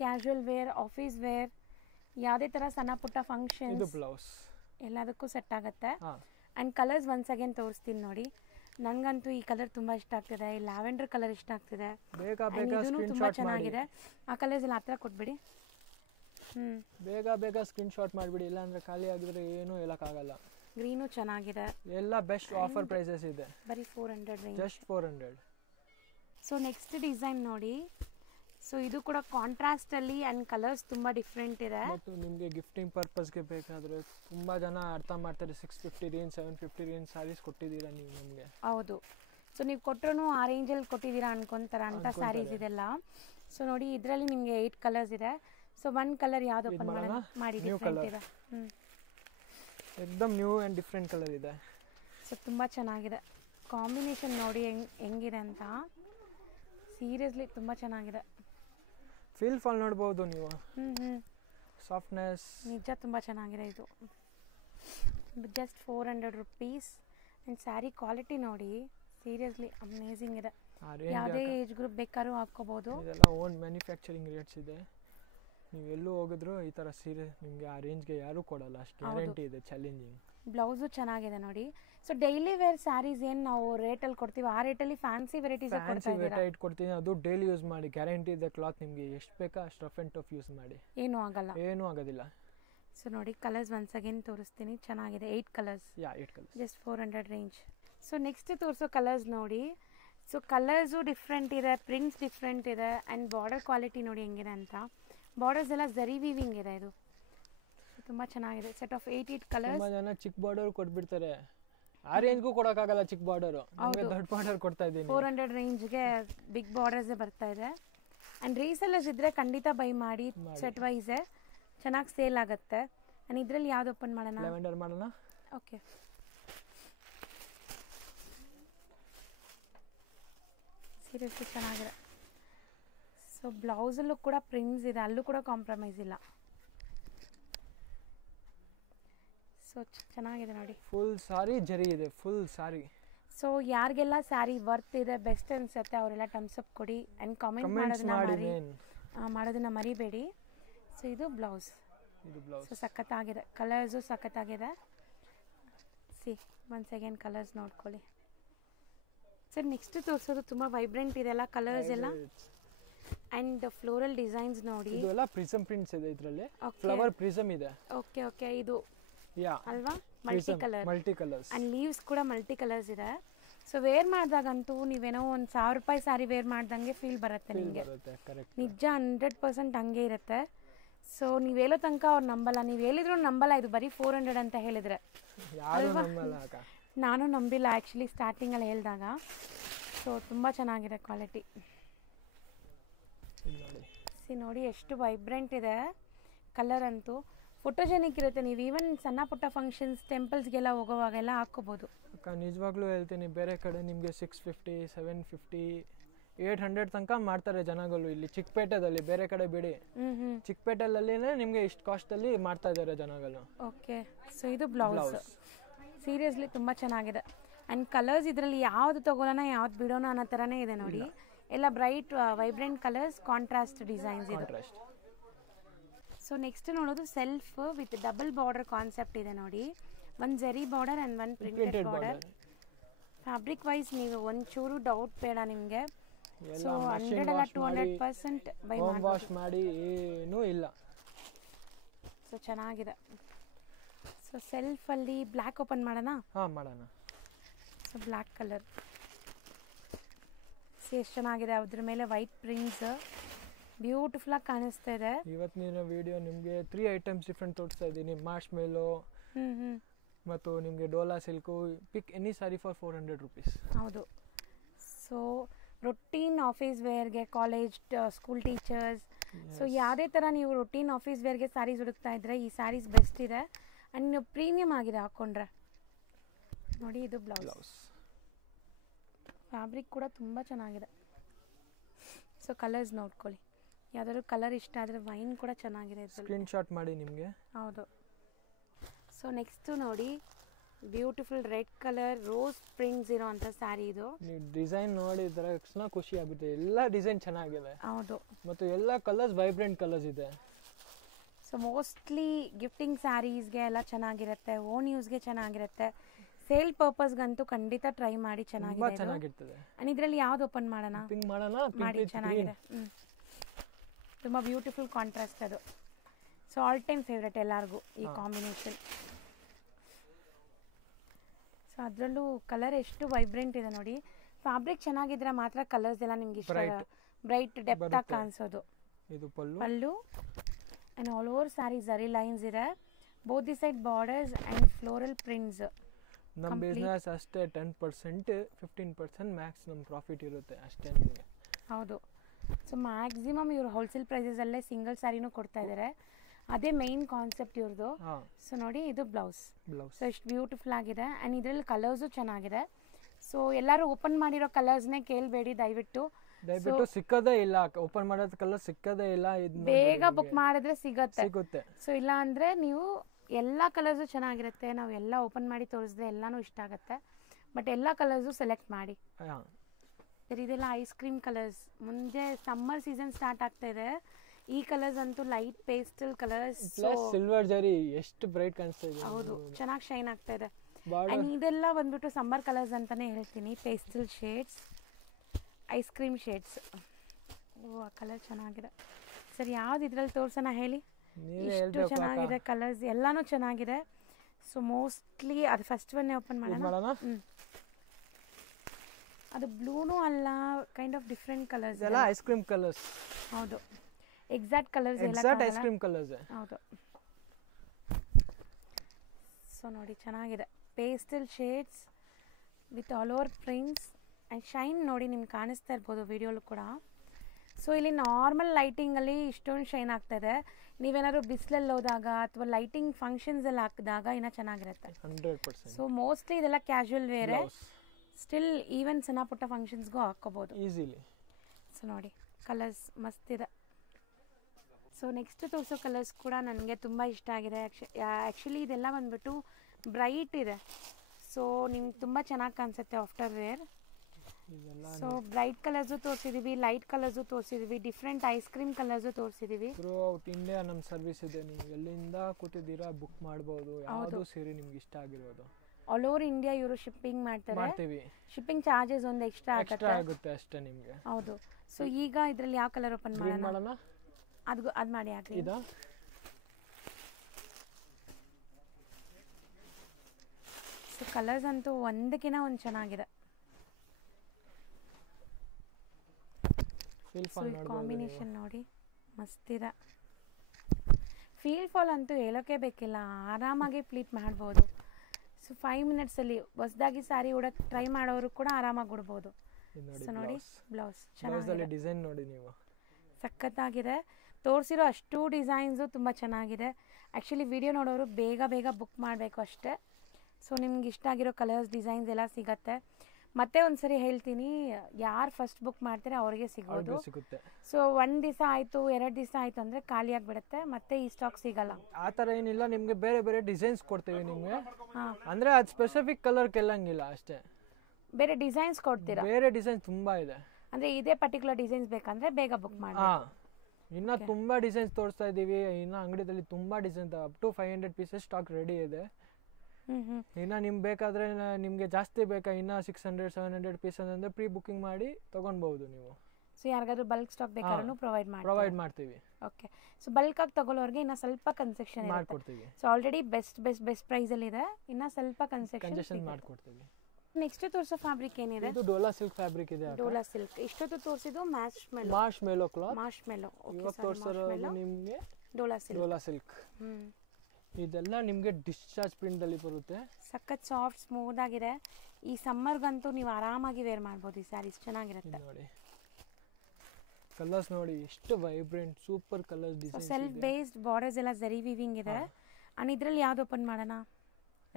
ಕ್ಯಾಶುವಲ್ ವೇರ್, ಆಫೀಸ್ ವೇರ್, ಯಾವುದೇ ಥರ ಸಣ್ಣ ಪುಟ್ಟ ಫಂಕ್ಷನ್ಸ್ ಬ್ಲೌಸ್ ಎಲ್ಲದಕ್ಕೂ ಸೆಟ್ ಆಗುತ್ತೆ. ಆ್ಯಂಡ್ ಕಲರ್ಸ್ ಒನ್ಸ್ ಅಗೇನ್ ತೋರಿಸ್ತೀನಿ ನೋಡಿ. ನನಗಂತೂ ಈ ಕಲರ್ ತುಂಬ ಇಷ್ಟ ಆಗ್ತಿದೆ. ಈ ಲ್ಯಾವೆಂಡರ್ ಕಲರ್ ಇಷ್ಟ ಆಗ್ತಿದೆ. ಇದೂ ತುಂಬ ಚೆನ್ನಾಗಿದೆ. ಆ ಕಲರ್ಸ್ ಎಲ್ಲ ಹತ್ರ ಕೊಟ್ಬಿಡಿ. ಬೇಗ ಸ್ಕ್ರೀನ್ ಶಾಟ್ ಮಾಡಿಬಿಡಿ, ಇಲ್ಲಾಂದ್ರೆ ಖಾಲಿ ಆಗಿದ್ರೆ ಏನೂ ಹೇಳೋಕ್ಕಾಗಲ್ಲ. ಗ್ರೀನು ಚೆನ್ನಾಗಿದೆ. ಎಲ್ಲ ಬೆಸ್ಟ್ ಆಫರ್ ಪ್ರೈಸಸ್ ಇದೆ, ಬರೀ 400 range, just 400. So next design ನೋಡಿ. ಸೊ ಇದು ಕೂಡ ಕಾಂಟ್ರಾಸ್ಟಲ್ಲಿ ಆ್ಯಂಡ್ ಕಲರ್ಸ್ ತುಂಬ ಡಿಫ್ರೆಂಟ್ ಇದೆ. ಮತ್ತು ನಿಮಗೆ ಗಿಫ್ಟಿಂಗ್ ಪರ್ಪಸ್ಗೆ ಬೇಕಾದರೆ ತುಂಬ ಜನ ಅರ್ಥ ಮಾಡ್ತಾರೆ. 650 ರೇಂಜ್ 750 ರೇಂಜ್ ಸ್ಯಾರೀಸ್ ಕೊಟ್ಟಿದ್ದೀರಾ ನೀವು ನಮಗೆ. ಹೌದು. ಸೊ ನೀವು ಕೊಟ್ಟರು ಆ ರೇಂಜಲ್ಲಿ ಕೊಟ್ಟಿದ್ದೀರಾ ಅನ್ಕೊಂತಾರೆ ಅಂಥ ಸ್ಯಾರೀಸ್ ಇದೆಲ್ಲ. ಸೊ ನೋಡಿ ಇದರಲ್ಲಿ ನಿಮಗೆ 8 ಕಲರ್ಸ್ ಇದೆ. ಸೊ 1 ಕಲರ್ ಯಾವ್ದು ಓಪನ್ ಮಾಡಿ ಡಿಫ್ರೆಂಟ್ ಇದೆ. ಎಕ್ದಮ್ ನ್ಯೂ ಆ್ಯಂಡ್ ಡಿಫ್ರೆಂಟ್ ಕಲರ್ ಇದೆ. ಸೊ ತುಂಬ ಚೆನ್ನಾಗಿದೆ. ಕಾಂಬಿನೇಷನ್ ನೋಡಿ ಹೆಂಗಿದೆ ಅಂತ. ಸೀರಿಯಸ್ಲಿ ತುಂಬ ಚೆನ್ನಾಗಿದೆ. ಫೀಲ್ ಫಾಲ್ ನೋಡ್ಬೋದು ನೀವು. ಸಾಫ್ಟ್ನೆಸ್ ನಿಜ ತುಂಬ ಚೆನ್ನಾಗಿದೆ. ಇದು just 400 rupees. And sari quality ನೋಡಿ, ಸೀರಿಯಸ್ಲಿ ಅಮೇಝಿಂಗ್ ಇದೆ. ಯಾವುದೇ ಏಜ್ ಗ್ರೂಪ್ ಬೇಕಾದ್ರೂ ಹಾಕ್ಕೋಬೋದು. ಇದೆಲ್ಲ ಓನ್ ಮ್ಯಾನುಫ್ಯಾಕ್ಚರಿಂಗ್ ರೇಟ್ಸ್ ಇದೆ. ನೀವು ಎಲ್ಲೂ ಹೋಗಿದ್ರು ಈ ಥರ ಸೀರೆ ನಿಮಗೆ ಆ ರೇಂಜ್ಗೆ ಯಾರೂ ಕೊಡಲ್ಲ, ಅಷ್ಟು ಗ್ಯಾರಂಟಿ ಇದೆ. ಚಾಲೆಂಜಿಂಗ್. ಬ್ಲೌಸು ಚೆನ್ನಾಗಿದೆ ನೋಡಿ. ಸೊ ಡೈಲಿ ವೇರ್ ಸ್ಯಾರೀಸ್ ಏನು ನಾವು ರೇಟಲ್ಲಿ ಕೊಡ್ತೀವಿ ಆ ರೇಟಲ್ಲಿ ಫ್ಯಾನ್ಸಿ ವೆರೈಟೀಸ್ ಕೊಡ್ತೀನಿ. ಅದು ಡೈಲಿ ಯೂಸ್ ಮಾಡಿ, ಗ್ಯಾರಂಟಿ ಇದೆ. ಕ್ಲಾತ್ ನಿಮಗೆ ಎಷ್ಟು ಬೇಕಾ ಅಷ್ಟು ರಫ್ ಆ್ಯಂಡ್ ಟಫ್ ಯೂಸ್ ಮಾಡಿ, ಏನೂ ಆಗಲ್ಲ, ಏನೂ ಆಗೋದಿಲ್ಲ. ಸೊ ನೋಡಿ ಕಲರ್ಸ್ ಒನ್ಸ್ ಅಗೇನ್ ತೋರಿಸ್ತೀನಿ. ಚೆನ್ನಾಗಿದೆ. 8 colours, 8 colours, just 400 range. So next ತೋರಿಸೋ ಕಲರ್ಸ್ ನೋಡಿ. ಸೊ ಕಲರ್ಸು ಡಿಫ್ರೆಂಟ್ ಇದೆ, ಪ್ರಿಂಟ್ಸ್ ಡಿಫ್ರೆಂಟ್ ಇದೆ. ಆ್ಯಂಡ್ ಬಾರ್ಡರ್ ಕ್ವಾಲಿಟಿ ನೋಡಿ ಹೆಂಗಿದೆ ಅಂತ. ಬಾರ್ಡರ್ಸ್ ಎಲ್ಲ ಝರಿ ವೀವಿಂಗ್ ಇದೆ. ಇದು ತುಂಬ ಚೆನ್ನಾಗಿದೆ. Set of 8 colours. ತುಂಬ ಜನ ಚಿಕ್ಕ ಬಾರ್ಡರ್ ಕೊಟ್ಬಿಡ್ತಾರೆ, ಆ ರೇಂಜ್ಗೂ ಕೊಡೋಕ್ಕಾಗಲ್ಲ. ಚಿಕ್ಕ ಬಾರ್ಡರು ದೊಡ್ಡ ಬಾರ್ಡರ್ ಕೊಡ್ತಾ ಇದ್ದೀನಿ. 400 ರೇಂಜ್ಗೆ ಬಿಗ್ ಬಾರ್ಡರ್ಸೇ ಬರ್ತಾ ಇದೆ. ಆ್ಯಂಡ್ ರೀಸೆಲ್ಲರ್ಸ್ ಇದ್ದರೆ ಖಂಡಿತ ಬೈ ಮಾಡಿ. ಸೆಟ್ ವೈಸೇ ಚೆನ್ನಾಗಿ ಸೇಲ್ ಆಗುತ್ತೆ. ಆ್ಯಂಡ್ ಇದರಲ್ಲಿ ಯಾವ್ದು ಓಪನ್ ಮಾಡೋಣ? ಲ್ಯಾವೆಂಡರ್ ಮಾಡೋಣ. ಓಕೆ. ಸೀರಿಯಸ್ಲಿ ಚೆನ್ನಾಗಿದೆ. ಸೊ ಬ್ಲೌಸಲ್ಲೂ ಕೂಡ ಪ್ರಿಂಟ್ಸ್ ಇದೆ, ಅಲ್ಲೂ ಕೂಡ ಕಾಂಪ್ರಮೈಸ್ ಇಲ್ಲ. ಸೊ ಚೆನ್ನಾಗಿದೆ ನೋಡಿ. ಫುಲ್ ಸಾರಿ ಜರಿ ಇದೆ, ಫುಲ್ ಸಾರಿ. ಸೊ ಯಾರಿಗೆಲ್ಲ ಸ್ಯಾರಿ ವರ್ತ್ ಇದೆ, ಬೆಸ್ಟ್ ಅನ್ಸುತ್ತೆ ಅವರೆಲ್ಲ ಟಮ್ಸ್ ಅಪ್ ಕೊಡಿ. ಆ್ಯಂಡ್ ಕಾಮೆಂಟ್ ಮಾಡೋದನ್ನ ಮರಿಬೇಡಿ. ಸೊ ಇದು ಬ್ಲೌಸ್. ಸೊ ಸಖತ್ತಾಗಿದೆ. ಕಲರ್ಸು ಸಖತ್ತಾಗಿದೆ. ಸಿ ಒನ್ಸ್ ಅಗೇನ್ ಕಲರ್ಸ್ ನೋಡ್ಕೊಳ್ಳಿ. ಸರ್ ನೆಕ್ಸ್ಟ್ ತೋರಿಸೋದು ತುಂಬ ವೈಬ್ರೆಂಟ್ ಇದೆ ಅಲ್ಲ ಕಲರ್ಸ್ ಎಲ್ಲ. ಆ್ಯಂಡ್ ಫ್ಲೋರಲ್ ಡಿಸೈನ್ಸ್ ನೋಡಿ. ಇದೆಲ್ಲ ಪ್ರಿಸಮ್ ಪ್ರಿಂಟ್ಸ್ ಇದೆ, ಇದರಲ್ಲಿ ಫ್ಲವರ್ ಪ್ರಿಸಮ್ ಇದೆ. Okay okay. ಇದು ಅಲ್ವಾ ಮಲ್ಟಿ ಕಲರ್ಸ್. ಆ್ಯಂಡ್ ಲೀವ್ಸ್ ಕೂಡ ಮಲ್ಟಿ ಕಲರ್ಸ್ ಇದೆ. ಸೊ ವೇರ್ ಮಾಡಿದಾಗಂತೂ ನೀವೇನೋ ಒಂದು 1000 ರೂಪಾಯಿ ಸ್ಯಾರಿ ವೇರ್ ಮಾಡ್ದಂಗೆ ಫೀಲ್ ಬರುತ್ತೆ ನಿಮಗೆ. ನಿಜ 100% ಹಂಗೆ ಇರುತ್ತೆ. ಸೊ ನೀವು ಹೇಳೋ ತನಕ ಅವ್ರು ನಂಬಲ್ಲ. ನೀವು ಹೇಳಿದ್ರು ನಂಬಲ್ಲ. ಇದು ಬರೀ 400 ಅಂತ ಹೇಳಿದ್ರೆ ನಾನು ನಂಬಿಲ್ಲ ಆ್ಯಕ್ಚುಲಿ ಸ್ಟಾರ್ಟಿಂಗಲ್ಲಿ ಹೇಳಿದಾಗ. ಸೊ ತುಂಬ ಚೆನ್ನಾಗಿದೆ ಕ್ವಾಲಿಟಿ. ನೋಡಿ ಎಷ್ಟು ವೈಬ್ರೆಂಟ್ ಇದೆ ಕಲರ್ ಅಂತೂ. ಫೋಟೋಜೆನಿಕ್ ಇರುತ್ತೆ. ನೀವು ಈವನ್ ಸಣ್ಣ ಪುಟ್ಟ ಫಂಕ್ಷನ್ಸ್ ಟೆಂಪಲ್ಸ್ಗೆಲ್ಲ ಹೋಗೋವಾಗೆಲ್ಲ ಹಾಕ್ಕೋಬೋದು. ನಿಜವಾಗ್ಲೂ ಹೇಳ್ತೀನಿ, ಬೇರೆ ಕಡೆ ನಿಮಗೆ 650 750 800 ತನಕ ಮಾಡ್ತಾರೆ ಜನಗಳು. ಇಲ್ಲಿ ಚಿಕ್ಕಪೇಟೆದಲ್ಲಿ, ಬೇರೆ ಕಡೆ ಬಿಡಿ, ಚಿಕ್ಕಪೇಟೆಯಲ್ಲಿ ನಿಮಗೆ ಇಷ್ಟು ಕಾಸ್ಟಲ್ಲಿ ಮಾಡ್ತಾ ಇದ್ದಾರೆ ಜನಗಳು. ಓಕೆ. ಸೊ ಇದು ಬ್ಲೌಸ್. ಸೀರಿಯಸ್ಲಿ ತುಂಬ ಚೆನ್ನಾಗಿದೆ. ಆ್ಯಂಡ್ ಕಲರ್ಸ್ ಇದರಲ್ಲಿ ಯಾವ್ದು ತೊಗೊಳ್ಳೋಣ ಯಾವ್ದು ಬಿಡೋಣ ಅನ್ನೋ ಥರನೇ ಇದೆ ನೋಡಿ. ಎಲ್ಲ bright vibrant colours, contrast designs ಇದೆ. ಸೊ ನೆಕ್ಸ್ಟ್ ನೋಡೋದು self with double border concept ಇದೆ ನೋಡಿ. ಒಂದು ಜರಿ ಬಾರ್ಡರ್ ಆ್ಯಂಡ್ ಒಂದು ಪ್ರಿಂಟೆಡ್ ಬಾರ್ಡರ್. ಫ್ಯಾಬ್ರಿಕ್ ವೈಸ್ ನೀವು ಒಂಚೂರು ಡೌಟ್ ಬೇಡ ನಿಮಗೆ. ಸೊ 100 ಅಲ್ಲ 200% ಬೈ ಮಾಡಿ ಏನೂ ಇಲ್ಲ. ಸೊ ಚೆನ್ನಾಗಿದೆ. ಸೊ ಸೆಲ್ಫಲ್ಲಿ ಬ್ಲ್ಯಾಕ್ ಓಪನ್ ಮಾಡೋಣ. ಮಾಡೋಣ. ಸೊ ಬ್ಲ್ಯಾಕ್ ಕಲರ್ ಎಷ್ಟು ಚೆನ್ನಾಗಿದೆ. ಅದ್ರ ಮೇಲೆ ವೈಟ್ ಪ್ರಿಂಟ್ಸ್ ಬ್ಯೂಟಿಫುಲ್ ಆಗಿ ಕಾಣಿಸ್ತಾ ಇದೆ. ಇವತ್ತಿನ ವಿಡಿಯೋ ನಿಮಗೆ 3 ಐಟಮ್ಸ್ ಡಿಫ್ರೆಂಟ್ ತೋರಿಸ್ತಾ ಇದ್ದೀನಿ. ಮಾರ್ಶ್ ಮೇಲೋ ಮತ್ತು ನಿಮಗೆ Dola silk. Pick any sari for 400 rupees. ಹೌದು. ಸೊ ರೊಟೀನ್ ಆಫೀಸ್ ವೇರ್ಗೆ, ಕಾಲೇಜ್ ಸ್ಕೂಲ್ ಟೀಚರ್ಸ್, ಸೊ ಯಾವುದೇ ಥರ ನೀವು ರೊಟೀನ್ ಆಫೀಸ್ ವೇರ್ಗೆ ಸ್ಯಾರೀಸ್ ಹುಡುಕ್ತಾ ಇದ್ರೆ ಈ ಸ್ಯಾರೀಸ್ ಬೆಸ್ಟ್ ಇದೆ. ಆ್ಯಂಡ್ ನೀವು ಪ್ರೀಮಿಯಮ್ ಆಗಿದೆ ಹಾಕ್ಕೊಂಡ್ರೆ. ನೋಡಿ ಇದು ಬ್ಲೌಸ್. ಫ್ಯಾಬ್ರಿಕ್ ಕೂಡ ತುಂಬ ಚೆನ್ನಾಗಿದೆ. ಸೊ ಕಲರ್ಸ್ ನೋಡ್ಕೊಳ್ಳಿ. ಯಾವ್ದಾದ್ರು ಕಲರ್ ಇಷ್ಟ ಆದರೆ ವೈನ್ ಕೂಡ ಚೆನ್ನಾಗಿದೆ. ಸ್ಕ್ರೀನ್ ಶಾಟ್ ಮಾಡಿ ನಿಮಗೆ. ಹೌದು. ಸೊ ನೆಕ್ಸ್ಟು ನೋಡಿ beautiful red colour rose prints ಇರೋ ಅಂತ ಸ್ಯಾರಿ ಇದು. ನೀವು ಡಿಸೈನ್ ನೋಡಿದ ತಕ್ಷಣ ಖುಷಿ ಆಗುತ್ತೆ. ಎಲ್ಲ ಡಿಸೈನ್ ಚೆನ್ನಾಗಿದೆ. ಹೌದು. ಮತ್ತು ಎಲ್ಲ ಕಲರ್ಸ್ ವೈಬ್ರೆಂಟ್ ಕಲರ್ಸ್ ಇದೆ. ಸೊ ಮೋಸ್ಟ್ಲಿ ಗಿಫ್ಟಿಂಗ್ ಸ್ಯಾರೀಸ್ಗೆ ಎಲ್ಲ ಚೆನ್ನಾಗಿರುತ್ತೆ, ಓನ್ ಯೂಸ್ಗೆ ಚೆನ್ನಾಗಿರುತ್ತೆ, ಸೇಲ್ ಪರ್ಪಸ್ಗಂತೂ ಖಂಡಿತ ಟ್ರೈ ಮಾಡಿ, ಚೆನ್ನಾಗಿರ್ತದೆ. ಅಂಡ್ ಇದರಲ್ಲಿ ಯಾವ್ದು ಓಪನ್ ಮಾಡೋಣ? ಪಿಂಕ್ ಮಾಡೋಣ. ಮಾಡಿ, ಚೆನ್ನಾಗಿದೆ. ತುಂಬ ಬ್ಯೂಟಿಫುಲ್ ಕಾಂಟ್ರಾಸ್ಟ್ ಅದು. ಸೊ ಆಲ್ ಟೈಮ್ ಫೇವ್ರೆಟ್ ಎಲ್ಲರಿಗೂ ಈ ಕಾಂಬಿನೇಷನ್. ಸೊ ಅದರಲ್ಲೂ ಕಲರ್ ಎಷ್ಟು ವೈಬ್ರೆಂಟ್ ಇದೆ ನೋಡಿ. ಫ್ಯಾಬ್ರಿಕ್ ಚೆನ್ನಾಗಿದ್ರೆ ಮಾತ್ರ ಕಲರ್ಸ್ ಎಲ್ಲ ನಿಮ್ಗೆ ಇಷ್ಟ, ಬ್ರೈಟ್ ಡೆಪ್ತ್ ಆಗಿ ಕಾಣಿಸೋದು. ಇದು pallu. And all over sari zari lines ಇದೆ, both the side borders and floral prints. ನಮ್ಮ ಬಿಸ್ನೆಸ್ ಅಷ್ಟೇ 10% 15% ಮ್ಯಾಕ್ಸ್ ನಮ್ಮ ಪ್ರಾಫಿಟ್ ಇರುತ್ತೆ ಅಷ್ಟೇ ನಿಮಗೆ. ಹೌದು. ಸೊ ಮ್ಯಾಕ್ಸಿಮಮ್ ಇವರು ಹೋಲ್ಸೇಲ್ ಪ್ರೈಸಸಲ್ಲೇ ಸಿಂಗಲ್ ಸ್ಯಾರಿನೂ ಕೊಡ್ತಾ ಇದ್ದಾರೆ, ಅದೇ ಮೇನ್ ಕಾನ್ಸೆಪ್ಟ್ ಇವ್ರದ್ದು. ಸೊ ನೋಡಿ, ಇದು ಬ್ಲೌಸ್. ಸೊ ಎಷ್ಟು ಬ್ಯೂಟಿಫುಲ್ ಆಗಿದೆ. ಆ್ಯಂಡ್ ಇದರಲ್ಲಿ ಕಲರ್ಸು ಚೆನ್ನಾಗಿದೆ. ಸೊ ಎಲ್ಲರೂ ಓಪನ್ ಮಾಡಿರೋ ಕಲರ್ಸ್ನೇ ಕೇಳಬೇಡಿ ದಯವಿಟ್ಟು. ಸಿಕ್ಕದೇ ಇಲ್ಲ, ಓಪನ್ ಮಾಡೋದು ಕಲರ್ ಸಿಕ್ಕದೇ ಇಲ್ಲ. ಬೇಗ ಬುಕ್ ಮಾಡಿದ್ರೆ ಸಿಗುತ್ತೆ. ಸೊ ಇಲ್ಲ ಅಂದ್ರೆ ನೀವು ಎಲ್ಲ ಕಲರ್ಸು ಚೆನ್ನಾಗಿರುತ್ತೆ, ನಾವು ಎಲ್ಲ ಓಪನ್ ಮಾಡಿ ತೋರಿಸಿದ್ರೆ ಎಲ್ಲಾನು ಇಷ್ಟ ಆಗುತ್ತೆ. ಬಟ್ ಎಲ್ಲ ಕಲರ್ಸು ಸೆಲೆಕ್ಟ್ ಮಾಡಿ. ಇದೆಲ್ಲ ಐಸ್ ಕ್ರೀಮ್ ಕಲರ್ಸ್. ಮುಂದೆ ಸಮ್ಮರ್ ಸೀಸನ್ ಸ್ಟಾರ್ಟ್ ಆಗ್ತಾ ಇದೆ. ಈ ಕಲರ್ಸ್ ಅಂತೂ ಲೈಟ್ ಪೇಸ್ಟಲ್ ಕಲರ್ಸ್, ಸಿಲ್ವರ್ ಜರಿ ಎಷ್ಟು ಬ್ರೈಟ್ ಕಾಣಿಸ್ತಾ ಇದೆ. ಹೌದು, ಚೆನ್ನಾಗಿ ಶೈನ್ ಆಗ್ತಾ ಇದೆ. ಇದೆಲ್ಲ ಬಂದ್ಬಿಟ್ಟು ಸಮ್ಮರ್ ಕಲರ್ಸ್ ಅಂತಾನೆ ಹೇಳ್ತೀನಿ. Pastel shades, ice cream shades. ಓ, ಆ ಕಲರ್ ಚೆನ್ನಾಗಿದೆ. ಸರಿ, ಯಾವ್ದು ಇದ್ರಲ್ಲಿ ತೋರ್ಸೋಣ ಹೇಳಿ? ಎಷ್ಟು ಚೆನ್ನಾಗಿದೆ ಕಲರ್ಸ್, ಎಲ್ಲಾನು ಚೆನ್ನಾಗಿದೆ. ಸೊ ಮೋಸ್ಟ್ಲಿ ಅದು ಫಸ್ಟ್ ಒನ್ ಓಪನ್ ಮಾಡೋಣ. ಅದು ಬ್ಲೂನೂ ಅಲ್ಲ, ಕೈಂಡ್ ಆಫ್ ಡಿಫ್ರೆಂಟ್ ಕಲರ್ಸ್. ಎಲ್ಲ ಐಸ್ ಕ್ರೀಮ್ ಕಲರ್ಸ್. ಹೌದು, ಎಕ್ಸಾಕ್ಟ್ ಕಲರ್ಸ್ ಎಲ್ಲ ಐಸ್ ಕ್ರೀಮ್ ಕಲರ್ಸ್. ಹೌದು. ಸೊ ನೋಡಿ, ಚೆನ್ನಾಗಿದೆ. Pastel shades with all over prints and shine ನೋಡಿ, ನಿಮ್ಗೆ ಕಾಣಿಸ್ತಾ ಇರ್ಬೋದು ವಿಡಿಯೋಲು ಕೂಡ. ಸೊ ಇಲ್ಲಿ ನಾರ್ಮಲ್ ಲೈಟಿಂಗಲ್ಲಿ ಇಷ್ಟೊಂದು ಶೈನ್ ಆಗ್ತಾ ಇದೆ. ನೀವೇನಾದ್ರು ಬಿಸಿಲಲ್ಲಿ ಹೋದಾಗ ಅಥವಾ ಲೈಟಿಂಗ್ ಫಂಕ್ಷನ್ಸಲ್ಲಿ ಹಾಕಿದಾಗ ಇನ್ನೂ ಚೆನ್ನಾಗಿರುತ್ತೆ. 100%. ಸೊ ಮೋಸ್ಟ್ಲಿ ಇದೆಲ್ಲ ಕ್ಯಾಶುವಲ್ ವೇರೆ, ಸ್ಟಿಲ್ ಈವನ್ ಸಣ್ಣ ಪುಟ್ಟ ಫಂಕ್ಷನ್ಸ್ಗೂ ಹಾಕ್ಕೋಬೋದು ಈಸಿಲಿ. ಸೊ ನೋಡಿ, ಕಲರ್ಸ್ ಮಸ್ತ್ ಇದೆ. ಸೊ ನೆಕ್ಸ್ಟ್ ತೋರಿಸೋ ಕಲರ್ಸ್ ಕೂಡ ನನಗೆ ತುಂಬ ಇಷ್ಟ ಆಗಿದೆ. ಆ್ಯಕ್ಚುಲಿ ಇದೆಲ್ಲ ಬಂದ್ಬಿಟ್ಟು ಬ್ರೈಟ್ ಇದೆ. ಸೊ ನಿಮ್ಗೆ ತುಂಬ ಚೆನ್ನಾಗಿ ಕಾಣಿಸುತ್ತೆ after wear. So bright colours ತೋರಿಸಿದೀವಿ, ಲೈಟ್ ಕಲರ್ಸು ತೋರಿಸಿದೀವಿ, ಡಿಫ್ರೆಂಟ್ ಐಸ್ ಕ್ರೀಮ್ ಕಲರ್ಸು ತೋರಿಸಿದೀವಿ. ಥ್ರೂ ಔಟ್ ಇಂಡಿಯಾ ನಮ್ಮ ಸರ್ವಿಸ್ ಇದೆ. ನೀವು ಎಲ್ಲಿಂದ ಕೂತಿದ್ದೀರಾ ಬುಕ್ ಮಾಡ್ಬೋದು. ಯಾವುದು ಸೀರೆ ನಿಮ್ಗೆ ಇಷ್ಟ ಆಗಿರೋದು ಆಲ್ ಓವರ್ ಇಂಡಿಯಾ ಇವರು ಶಿಪ್ಪಿಂಗ್ ಮಾಡ್ತಾರೆ. ಶಿಪ್ಪಿಂಗ್ ಚಾರ್ಜಸ್ ಒಂದು ಎಕ್ಸ್ಟ್ರಾ ಆಗುತ್ತೆ ಅಷ್ಟೇ ನಿಮಗೆ. ಹೌದು. ಸೊ ಈಗ ಇದರಲ್ಲಿ ಯಾವ ಕಲರ್ ಓಪನ್ ಮಾಡೋಣ? ಅದು ಮಾಡಿ ಹಾಕಿ. ಸೊ ಕಲರ್ಸ್ ಅಂತೂ ಒಂದಕ್ಕಿಂತ ಒಂದು ಚೆನ್ನಾಗಿದೆ. ಕಾಂಬಿನೇಷನ್ ನೋಡಿ, ಮಸ್ತಿದೆ. ಫೀಲ್ ಫಾಲ್ ಅಂತೂ ಹೇಳೋಕೆ ಬೇಕಿಲ್ಲ, ಆರಾಮಾಗಿ ಪ್ಲೀಟ್ ಮಾಡ್ಬೋದು. ಸೊ 5 ಮಿನಿಟ್ಸಲ್ಲಿ ಹೊಸದಾಗಿ ಸ್ಯಾರಿ ಉಡಕ್ಕೆ ಟ್ರೈ ಮಾಡೋರು ಕೂಡ ಆರಾಮಾಗಿ ಉಡ್ಬೋದು. ಸೊ ನೋಡಿ, ಬ್ಲೌಸ್ ಚೆನ್ನಾಗಿದೆ, ಡಿಸೈನ್ ನೋಡಿ ನೀವು, ಸಖತ್ತಾಗಿದೆ. ತೋರಿಸಿರೋ ಅಷ್ಟು ಡಿಸೈನ್ಸು ತುಂಬ ಚೆನ್ನಾಗಿದೆ. ಆ್ಯಕ್ಚುಲಿ ವಿಡಿಯೋ ನೋಡೋರು ಬೇಗ ಬೇಗ ಬುಕ್ ಮಾಡಬೇಕು ಅಷ್ಟೇ. ಸೊ ನಿಮ್ಗೆ ಇಷ್ಟ ಆಗಿರೋ ಕಲರ್ಸ್, ಡಿಸೈನ್ಸ್ ಎಲ್ಲ ಸಿಗತ್ತೆ. ಮತ್ತೆ ಒಂದ್ಸರಿ ಹೇಳ್ತೀನಿ, ಯಾರು ಫಸ್ಟ್ ಬುಕ್ ಮಾಡ್ತಾರೆ ಅವ್ರಿಗೆ ಸಿಗೋದು. ಸೊ 1 ದಿವಸ ಆಯಿತು, 2 ದಿವಸ ಆಯಿತು ಅಂದರೆ ಖಾಲಿ ಆಗಿಬಿಡುತ್ತೆ, ಮತ್ತೆ ಈ ಸ್ಟಾಕ್ ಸಿಗಲ್ಲ. ಆ ಥರ ಏನಿಲ್ಲ, ನಿಮಗೆ ಬೇರೆ ಬೇರೆ ಡಿಸೈನ್ಸ್ ಕೊಡ್ತೀವಿ ನಿಮಗೆ. ಅಂದರೆ ಅದು ಸ್ಪೆಸಿಫಿಕ್ ಕಲರ್ ಕೆಲ್ಲಂಗಿಲ್ಲ ಅಷ್ಟೇ, ಬೇರೆ ಡಿಸೈನ್ಸ್ ಕೊಡ್ತೀರಾ. ಬೇರೆ ಡಿಸೈನ್ ತುಂಬ ಇದೆ. ಅಂದರೆ ಇದೇ ಪರ್ಟಿಕ್ಯುಲರ್ ಡಿಸೈನ್ಸ್ ಬೇಕಂದ್ರೆ ಬೇಗ ಬುಕ್ ಮಾಡಿ. ಇನ್ನು ತುಂಬ ಡಿಸೈನ್ಸ್ ತೋರಿಸ್ತಾ ಇದ್ದೀವಿ. ಇನ್ನು ಅಂಗಡಿದಲ್ಲಿ ತುಂಬ designs, up to 500 pieces stock ready ಇದೆ. ಇನ್ನು ನಿಮ್ಗೆ ಬೇಕಾದರೆ, ನಿಮಗೆ ಜಾಸ್ತಿ ಬೇಕಾ, ಇನ್ನು 600-700 ಪೀಸಸ್ ಅಂದರೆ ಪ್ರೀ ಬುಕ್ಕಿಂಗ್ ಮಾಡಿ ತೊಗೊಳ್ಬೋದು ನೀವು. ಸೊ ಯಾರಿಗಾದ್ರೂ ಬಲ್ಕ್ ಸ್ಟಾಕ್ ಬೇಕಾದ್ರೂ ಪ್ರೊವೈಡ್ ಮಾಡ್ತೀವಿ. ಓಕೆ. ಸೊ ಬಲ್ಕ್ ಆಗಿ ತಗೊಳ್ಳೋರಿಗೆ ಇನ್ನು ಸ್ವಲ್ಪ ಕನ್ಸೆಷನ್ ಮಾಡ್ಕೊಡ್ತೀವಿ. ಸೊ ಆಲ್ರೆಡಿ ಬೆಸ್ಟ್ ಪ್ರೈಸಲ್ಲಿ ಇದೆ, ಇನ್ನು ಸ್ವಲ್ಪ ಕನ್ಸೆಷನ್ ಮಾಡ್ಕೊಡ್ತೀವಿ. ನೆಕ್ಸ್ಟ್ ತೋರಿಸೋ ಫ್ಯಾಬ್ರಿಕ್ ಏನಿದೆ? ಇದು ಡೋಲಾ ಸಿಲ್ಕ್ ಫ್ಯಾಬ್ರಿಕ್ ಇದೆ. ಡೋಲಾ ಸಿಲ್ಕ್ ಇಷ್ಟೊತ್ತು ತೋರಿಸಿದ್ದು ಮಾರ್ಶ್ ಮೆಲೋ ಕ್ಲಾತ್. ಇವಾಗ ತೋರಿಸೋದು ನಿಮಗೆ ಡೋಲಾ ಸಿಲ್ಕ್. ಇದೆಲ್ಲ ನಿಮಗೆ ಡಿಸ್ಚಾರ್ಜ್ ಪ್ರಿಂಟ್ ಅಲ್ಲಿ ಬರುತ್ತೆ. ಸಖತ್ ಸಾಫ್ಟ್ ಸ್ಮೂತ್ ಆಗಿದೆ. ಈ ಸಮ್ಮರ್ಗಂತೂ ನೀವು ಆರಾಮಾಗಿ ವೇರ್ ಮಾಡ್ಬೋದು. ಈ ಸ್ಯಾರೀಸ್ ಚೆನ್ನಾಗಿರುತ್ತೆ ನೋಡಿ. ಕಲರ್ಸ್ ನೋಡಿ ಎಷ್ಟು vibrant, super colours, design. Self based borders ಎಲ್ಲ ಜರಿ ವೀವಿಂಗ್ ಇದೆ. ಅಂಡ್ ಇದ್ರಲ್ಲಿ ಯಾವ್ದು ಓಪನ್ ಮಾಡೋಣ?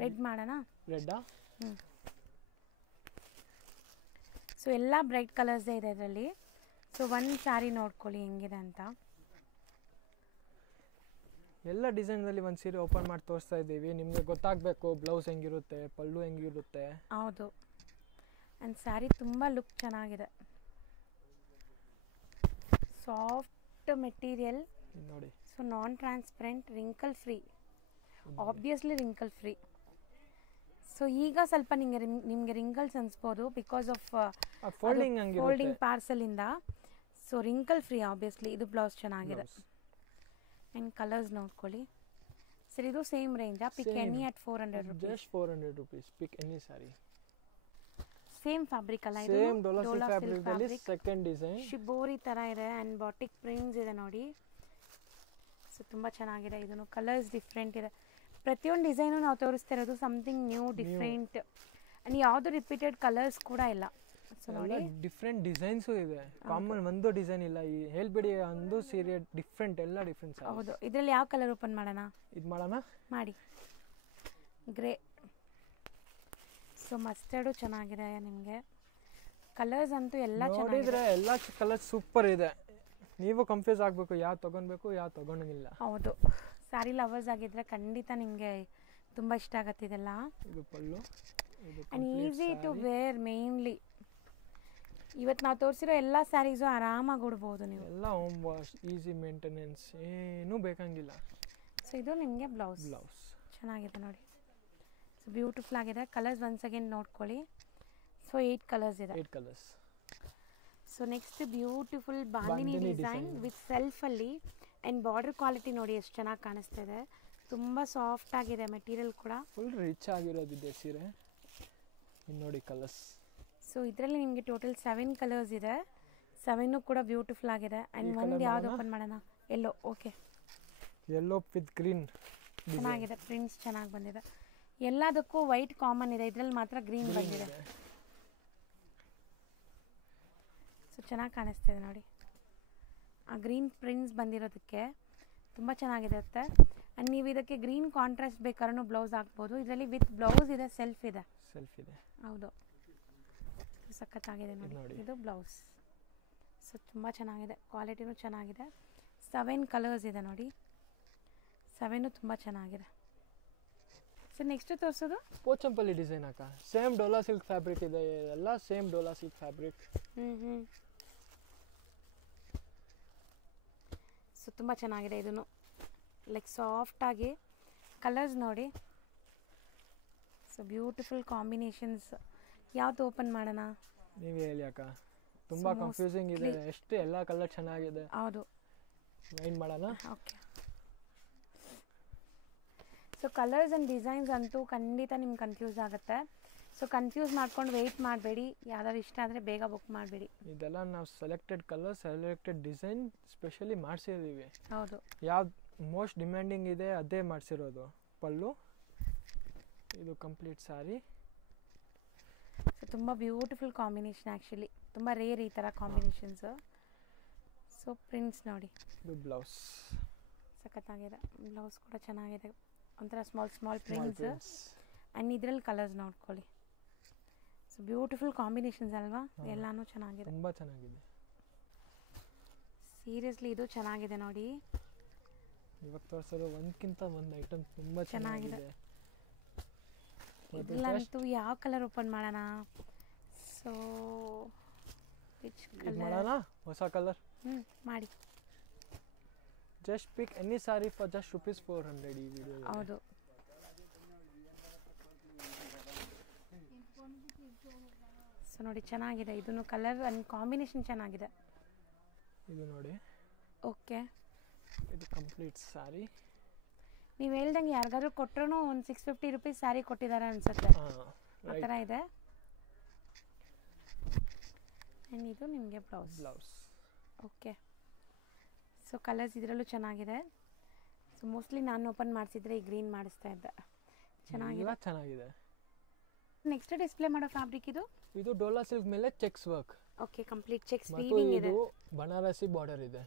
ರೆಡ್ ಮಾಡೋಣ. ರೆಡ್ಡಾ? ಸೊ ಎಲ್ಲ ಬ್ರೈಟ್ ಕಲರ್ಸ್ ಇದೆ ಇದರಲ್ಲಿ. ಸೊ ಒಂದು ಸ್ಯಾರಿ ನೋಡ್ಕೊಳ್ಳಿ ಹೆಂಗಿದೆ ಅಂತ. ಎಲ್ಲ ಡಿಸೈನಲ್ಲಿ ಒಂದು ಸೀರೆ ಓಪನ್ ಮಾಡಿ ತೋರಿಸ್ತಾ ಇದ್ದೀವಿ, ನಿಮಗೆ ಗೊತ್ತಾಗಬೇಕು ಬ್ಲೌಸ್ ಹೆಂಗಿರುತ್ತೆ, ಪಲ್ಲು ಹೆಂಗಿರುತ್ತೆ. ಹೌದು. ಆ್ಯಂಡ್ ಸ್ಯಾರಿ ತುಂಬ ಲುಕ್ ಚೆನ್ನಾಗಿದೆ, ಸಾಫ್ಟ್ ಮೆಟೀರಿಯಲ್ ನೋಡಿ. So non transparent, wrinkle free, obviously wrinkle free. So ಈಗ ಸ್ವಲ್ಪ ನಿಮಗೆ ರಿಂಕಲ್ಸ್ ಅನಿಸ್ಬೋದು ಬಿಕಾಸ್ ಆಫ್ ಫೋಲ್ಡಿಂಗ್ ಪಾರ್ಸಲಿಂದ. So wrinkle free obviously. ಇದು ಬ್ಲೌಸ್ ಚೆನ್ನಾಗಿದೆ. ಆ್ಯಂಡ್ ಕಲರ್ಸ್ ನೋಡ್ಕೊಳ್ಳಿ ಸರ್. ಇದು ಸೇಮ್ ರೇಂಜಾ? Pick any at 400 rupees. Just 400 rupees. Pick any sari. Same fabric ಅಲ್ಲ ಇದು? ಸೇಮ್ ಡೋಲಾ ಸಿಲ್ಕ್ ಫ್ಯಾಬ್ರಿಕ್ ಅಲ್ಲಿ ಸೆಕೆಂಡ್ ಡಿಸೈನ್ ಶಿಬೋರಿ ತರ ಇದೆ ಆ್ಯಂಡ್ ಬಾಟಿಕ್ ಪ್ರಿಂಟ್ಸ್ ಇದೆ ನೋಡಿ. ಸೊ ತುಂಬ ಚೆನ್ನಾಗಿದೆ. ಇದನ್ನು ಕಲರ್ಸ್ ಡಿಫ್ರೆಂಟ್ ಇದೆ. ಪ್ರತಿಯೊಂದು ಡಿಸೈನು ನಾವು ತೋರಿಸ್ತಾ ಇರೋದು ಸಮಥಿಂಗ್ ನ್ಯೂ, ಡಿಫ್ರೆಂಟ್. ಆ್ಯಂಡ್ ಯಾವುದು ರಿಪೀಟೆಡ್ ಕಲರ್ಸ್ ಕೂಡ ಇಲ್ಲ. ಸೊ ನೋಡಿ ಡಿಫ್ರೆಂಟ್ ಡಿಸೈನ್ಸು ಇದೆ, ಕಾಮನ್ ಒಂದು ಡಿಸೈನ್ ಇಲ್ಲ. ಈ ಹೇಳ್ಬಿಡಿ ಒಂದು ಸೀರೆ ಡಿಫ್ರೆಂಟ್, ಎಲ್ಲ ಡಿಫ್ರೆಂಟ್. ಹೌದು. ಇದರಲ್ಲಿ ಯಾವ ಕಲರ್ ಓಪನ್ ಮಾಡೋಣ? ಇದು ಮಾಡೋಣ, ಮಾಡಿ. ಗ್ರೇ. ಸೊ ಮಸ್ಟರ್ಡು ಚೆನ್ನಾಗಿದೆ ನಿಮಗೆ. ಕಲರ್ಸ್ ಅಂತೂ ಎಲ್ಲ ನೋಡಿದ್ರೆ ಎಲ್ಲ ಕಲರ್ಸ್ ಸೂಪರ್ ಇದೆ. ನೀವು ಕನ್ಫ್ಯೂಸ್ ಆಗಬೇಕು ಯಾವ್ದು ತೊಗೊಳ್ಬೇಕು ಯಾವ್ದು ತೊಗೊಳಂಗಿಲ್ಲ. ಹೌದು. ಸ್ಯಾರಿ ಲವರ್ಸ್ ಆಗಿದ್ರೆ ಖಂಡಿತ ನಿಮಗೆ ತುಂಬ ಇಷ್ಟ ಆಗತ್ತೆ ಇದೆಲ್ಲ. ಇದು pallu, and easy to wear. Mainly ಇವತ್ತು ನಾವು ತೋರಿಸಿರೋ ಎಲ್ಲ ಸ್ಯಾರೀಸು ಆರಾಮಾಗಿ ಉಡ್ಬೋದು ನೀವು. ಎಲ್ಲ ಹೋಮ್ ವಾಶ್, ಈಸಿ ಮೇಂಟೆನೆನ್ಸ್, ಏನೂ ಬೇಕಂಗಿಲ್ಲ. ಸೊ ಇದು ನಿಮಗೆ ಬ್ಲೌಸ್ ಚೆನ್ನಾಗಿದೆ ನೋಡಿ. ಸೊ ಬ್ಯೂಟಿಫುಲ್ ಆಗಿದೆ. ಕಲರ್ಸ್ ಒನ್ಸ್ ಅಗೇನ್ ನೋಡ್ಕೊಳ್ಳಿ. ಸೊ 8 ಕಲರ್ಸ್ ಇದೆ. 8 colours. So next beautiful bandhani design with ಸೆಲ್ಫಲ್ಲಿ ಆ್ಯಂಡ್ ಬಾರ್ಡರ್ ಕ್ವಾಲಿಟಿ ನೋಡಿ ಎಷ್ಟು ಚೆನ್ನಾಗಿ ಕಾಣಿಸ್ತಾ ಇದೆ. ತುಂಬ ಸಾಫ್ಟ್ ಆಗಿದೆ ಮೆಟೀರಿಯಲ್ ಕೂಡ. ಫುಲ್ ರಿಚ್ ಆಗಿರೋದಿದೆ ಸೀರೆ. ಇನ್ನು ನೋಡಿ ಕಲರ್ಸ್. ಸೊ ಇದರಲ್ಲಿ ನಿಮಗೆ ಟೋಟಲ್ 7 ಕಲರ್ಸ್ ಇದೆ. 7 ಕೂಡ ಬ್ಯೂಟಿಫುಲ್ ಆಗಿದೆ. ಆ್ಯಂಡ್ ಒಂದು ಯಾವ್ದು ಓಪನ್ ಮಾಡೋಣ? ಎಲ್ಲೋ. ಓಕೆ, ಎಲ್ಲೋ ವಿತ್ ಗ್ರೀನ್ ಚೆನ್ನಾಗಿದೆ. ಪ್ರಿಂಟ್ಸ್ ಚೆನ್ನಾಗಿ ಬಂದಿದೆ. ಎಲ್ಲದಕ್ಕೂ ವೈಟ್ ಕಾಮನ್ ಇದೆ, ಇದರಲ್ಲಿ ಮಾತ್ರ ಗ್ರೀನ್ ಬಂದಿದೆ. ಸೊ ಚೆನ್ನಾಗಿ ಕಾಣಿಸ್ತಾ ಇದೆ ನೋಡಿ. ಆ ಗ್ರೀನ್ ಪ್ರಿಂಟ್ಸ್ ಬಂದಿರೋದಕ್ಕೆ ತುಂಬ ಚೆನ್ನಾಗಿರುತ್ತೆ. ಆ್ಯಂಡ್ ನೀವು ಇದಕ್ಕೆ ಗ್ರೀನ್ ಕಾಂಟ್ರಾಸ್ಟ್ ಬೇಕಾದ್ರೂ ಬ್ಲೌಸ್ ಹಾಕ್ಬೋದು. ಇದರಲ್ಲಿ ವಿತ್ ಬ್ಲೌಸ್ ಇದೆ, ಸೆಲ್ಫ್ ಇದೆ. ಹೌದು, ಸಖತ್ತಾಗಿದೆ ನೋಡಿ. ಇದು ಬ್ಲೌಸ್. ಸೊ ತುಂಬ ಚೆನ್ನಾಗಿದೆ, ಕ್ವಾಲಿಟಿನೂ ಚೆನ್ನಾಗಿದೆ. 7 ಕಲರ್ಸ್ ಇದೆ ನೋಡಿ. 7 ತುಂಬ ಚೆನ್ನಾಗಿದೆ. ಸೊ ನೆಕ್ಸ್ಟ್ ತೋರಿಸೋದು ಪೋಚಂಪಲ್ಲಿ ಡಿಸೈನ್ ಅಕ್ಕ. ಸೇಮ್ ಡೋಲಾ ಸಿಲ್ಕ್ ಫ್ಯಾಬ್ರಿಕ್ ಇದೆ, ಎಲ್ಲ same Dola silk fabric. So ತುಂಬ ಚೆನ್ನಾಗಿದೆ. ಇದನ್ನು ಲೈಕ್ ಸಾಫ್ಟಾಗಿ ಕಲರ್ಸ್ ನೋಡಿ. So beautiful combinations. ಯಾವ್ದು ಓಪನ್ ಮಾಡೋಣ? ನೀವೇ ಹೇಳಿ ಅಕ್ಕ, ತುಂಬ ಕನ್ಫ್ಯೂಸಿಂಗ್ ಇದೆ. ಎಷ್ಟು ಎಲ್ಲ ಕಲರ್ ಚೆನ್ನಾಗಿದೆ. ಹೌದು, ಏನು ಮಾಡೋಣ? Okay. So colours and designs ಅಂತೂ ಖಂಡಿತ ನಿಮ್ಗೆ ಕನ್ಫ್ಯೂಸ್ ಆಗುತ್ತೆ. ಸೊ ಕನ್ಫ್ಯೂಸ್ ಮಾಡ್ಕೊಂಡು ವೆಯ್ಟ್ ಮಾಡಬೇಡಿ. ಯಾವ್ದಾದ್ರು ಇಷ್ಟ ಆದರೆ ಬೇಗ ಬುಕ್ ಮಾಡಬೇಡಿ. ಇದೆಲ್ಲ ನಾವು selected colour, selected design specially ಮಾಡಿಸಿದ್ದೀವಿ. ಹೌದು, ಯಾವ್ದು ಮೋಸ್ಟ್ ಡಿಮ್ಯಾಂಡಿಂಗ್ ಇದೆ ಅದೇ ಮಾಡಿಸಿರೋದು. ಪಲ್ಲು, ಇದು ಕಂಪ್ಲೀಟ್ ಸ್ಯಾರಿ. ಸೊ ತುಂಬ ಬ್ಯೂಟಿಫುಲ್ ಕಾಂಬಿನೇಷನ್. ಆ್ಯಕ್ಚುಲಿ ತುಂಬ ರೇರ್ ಈ ಥರ ಕಾಂಬಿನೇಷನ್ಸು. ಸೊ ಪ್ರಿಂಟ್ಸ್ ನೋಡಿ. ಇದು ಬ್ಲೌಸ್ ಸಖತ್ತಾಗಿದೆ. ಬ್ಲೌಸ್ ಕೂಡ ಚೆನ್ನಾಗಿದೆ. ಒಂಥರ ಸ್ಮಾಲ್ ಪ್ರಿಂಟ್ಸ್. ಆ್ಯಂಡ್ ಇದರಲ್ಲಿ ಕಲರ್ಸ್ ನೋಡ್ಕೊಳ್ಳಿ. ಸೊ ಬ್ಯೂಟಿಫುಲ್ ಕಾಂಬಿನೇಷನ್ಸ್ ಅಲ್ವಾ? ಎಲ್ಲಾನು ಚೆನ್ನಾಗಿದೆ, ತುಂಬ ಚೆನ್ನಾಗಿದೆ. ಸೀರಿಯಸ್ಲಿ ಇದು ಚೆನ್ನಾಗಿದೆ ನೋಡಿ. ಇವಾಗ ತೋರಿಸೋದು ಒಂದಕ್ಕಿಂತ ಒಂದು ಐಟಮ್ ತುಂಬ ಚೆನ್ನಾಗಿದೆ. ಇದರಲ್ಲಂತೂ ಯಾವ ಕಲರ್ ಓಪನ್ ಮಾಡೋಣ? ಸೊ ವಿಚ್ ಮಾಡೋಣ? ಹೊಸ ಕಲರ್ ಮಾಡಿ. Just pick any sari for just ₹400 ಈ ವಿಡಿಯೋ. ಹೌದು, ಸೊ ನೋಡಿ ಚೆನ್ನಾಗಿದೆ. ಇದನ್ನು ಕಲರ್ ಆ್ಯಂಡ್ ಕಾಂಬಿನೇಷನ್ ಚೆನ್ನಾಗಿದೆ. ಇದು ನೋಡಿ. ಓಕೆ, ಇದು ಕಂಪ್ಲೀಟ್ ಸ್ಯಾರಿ. ನೀವು ಹೇಳ್ದಂಗೆ ಯಾರಿಗಾದ್ರೂ ಕೊಟ್ಟರು ಒಂದು ₹650 ಸ್ಯಾರಿ ಕೊಟ್ಟಿದ್ದಾರೆ ಅನ್ಸುತ್ತೆ. ಆ ಥರ ಇದೆ. ಆ್ಯಂಡ್ ಇದು ನಿಮಗೆ ಬ್ಲೌಸ್. ಓಕೆ, ಸೊ ಕಲರ್ಸ್ ಇದರಲ್ಲೂ ಚೆನ್ನಾಗಿದೆ. ಸೊ ಮೋಸ್ಟ್ಲಿ ನಾನು ಓಪನ್ ಮಾಡಿಸಿದ್ರೆ ಈ ಗ್ರೀನ್ ಮಾಡಿಸ್ತಾ ಇದ್ದೆ. ಚೆನ್ನಾಗಿದೆ. ನೆಕ್ಸ್ಟ್ ಡಿಸ್ಪ್ಲೇ ಮಾಡೋ ಫ್ಯಾಬ್ರಿಕ್ ಇದು ಡೋಲಾ ಸಿಲ್ಕ್ ಮೇಲೆ checks work. Okay, complete checks weaving ಇದೆ. ಬನಾರಸಿ ಬಾರ್ಡರ್ ಇದೆ.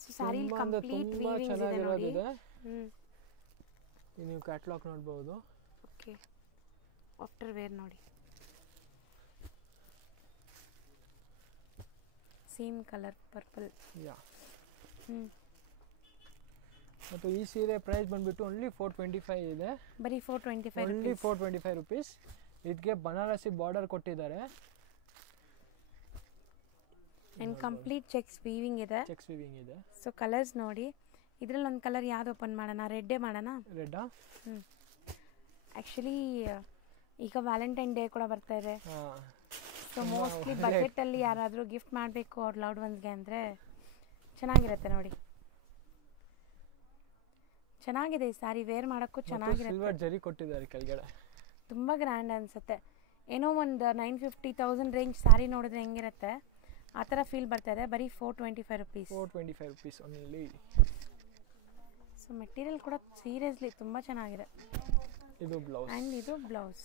ಸೊ ಸಾರಿ ಕಂಪ್ಲೀಟ್ ವೀವಿಂಗ್ ಇದೆ ನೋಡಿ. ನೀವು ಕ್ಯಾಟಲಾಗ್ ನೋಡಬಹುದು. ಓಕೆ, ಆಫ್ಟರ್ ವೇರ್ ನೋಡಿ. Same colour purple. ಯಾ. ಮತ್ತು ಈ ಸೀರೆ ಪ್ರೈಸ್ ಬಂದುಬಿಟ್ಟು ಓನ್ಲಿ 425 ಇದೆ. ಬರೀ 425 ಓನ್ಲಿ 425 ರುಪೀಸ್. ಇದಕ್ಕೆ ಬನಾರಸಿ ಬಾರ್ಡರ್ ಕೊಟ್ಟಿದ್ದಾರೆ. ಆ್ಯಂಡ್ ಕಂಪ್ಲೀಟ್ ಚೆಕ್ಸ್ ವೀವಿಂಗ್ ಇದೆ. ಚೆಕ್ಸ್ ವೀವಿಂಗ್ ಇದೆ. ಸೊ ಕಲರ್ಸ್ ನೋಡಿ, ಇದರಲ್ಲಿ ಒಂದು ಕಲರ್ ಯಾವ್ದು ಓಪನ್ ಮಾಡೋಣ? ರೆಡ್ಡೇ ಮಾಡೋಣ. ರೆಡ್ಡಾ? ಆ್ಯಕ್ಚುಲಿ ಈಗ ವ್ಯಾಲೆಂಟೈನ್ ಡೇ ಕೂಡ ಬರ್ತಾ ಇದೆ. ಸೊ ಮೋಸ್ಟ್ಲಿ ಬಜೆಟಲ್ಲಿ ಯಾರಾದರೂ ಗಿಫ್ಟ್ ಮಾಡಬೇಕು ಅವ್ರ ಲವ್ಡ್ ಒನ್ಸ್ಗೆ ಅಂದರೆ ಚೆನ್ನಾಗಿರುತ್ತೆ ನೋಡಿ. ಚೆನ್ನಾಗಿದೆ ಈ ಸ್ಯಾರಿ, ವೇರ್ ಮಾಡೋಕ್ಕೂ ಚೆನ್ನಾಗಿರುತ್ತೆ. ಸಿಲ್ವರ್ ಜರಿ ಕೊಟ್ಟಿದ್ದಾರೆ ಕೆಳಗಡೆ, ತುಂಬ ಗ್ರ್ಯಾಂಡ್ ಅನಿಸುತ್ತೆ. ಏನೋ ಒಂದು 950,000 ರೇಂಜ್ ಸ್ಯಾರಿ ನೋಡಿದ್ರೆ ಹೆಂಗಿರುತ್ತೆ ಆ ಥರ ಫೀಲ್ ಬರ್ತಾ ಇದೆ. ಬರೀ 425 rupees. 425 rupees only. So material ಕೂಡ ಸೀರಿಯಸ್ಲಿ ತುಂಬ ಚೆನ್ನಾಗಿದೆ. ಇದು ಬ್ಲೌಸ್ ಆ್ಯಂಡ್ ಇದು ಬ್ಲೌಸ್.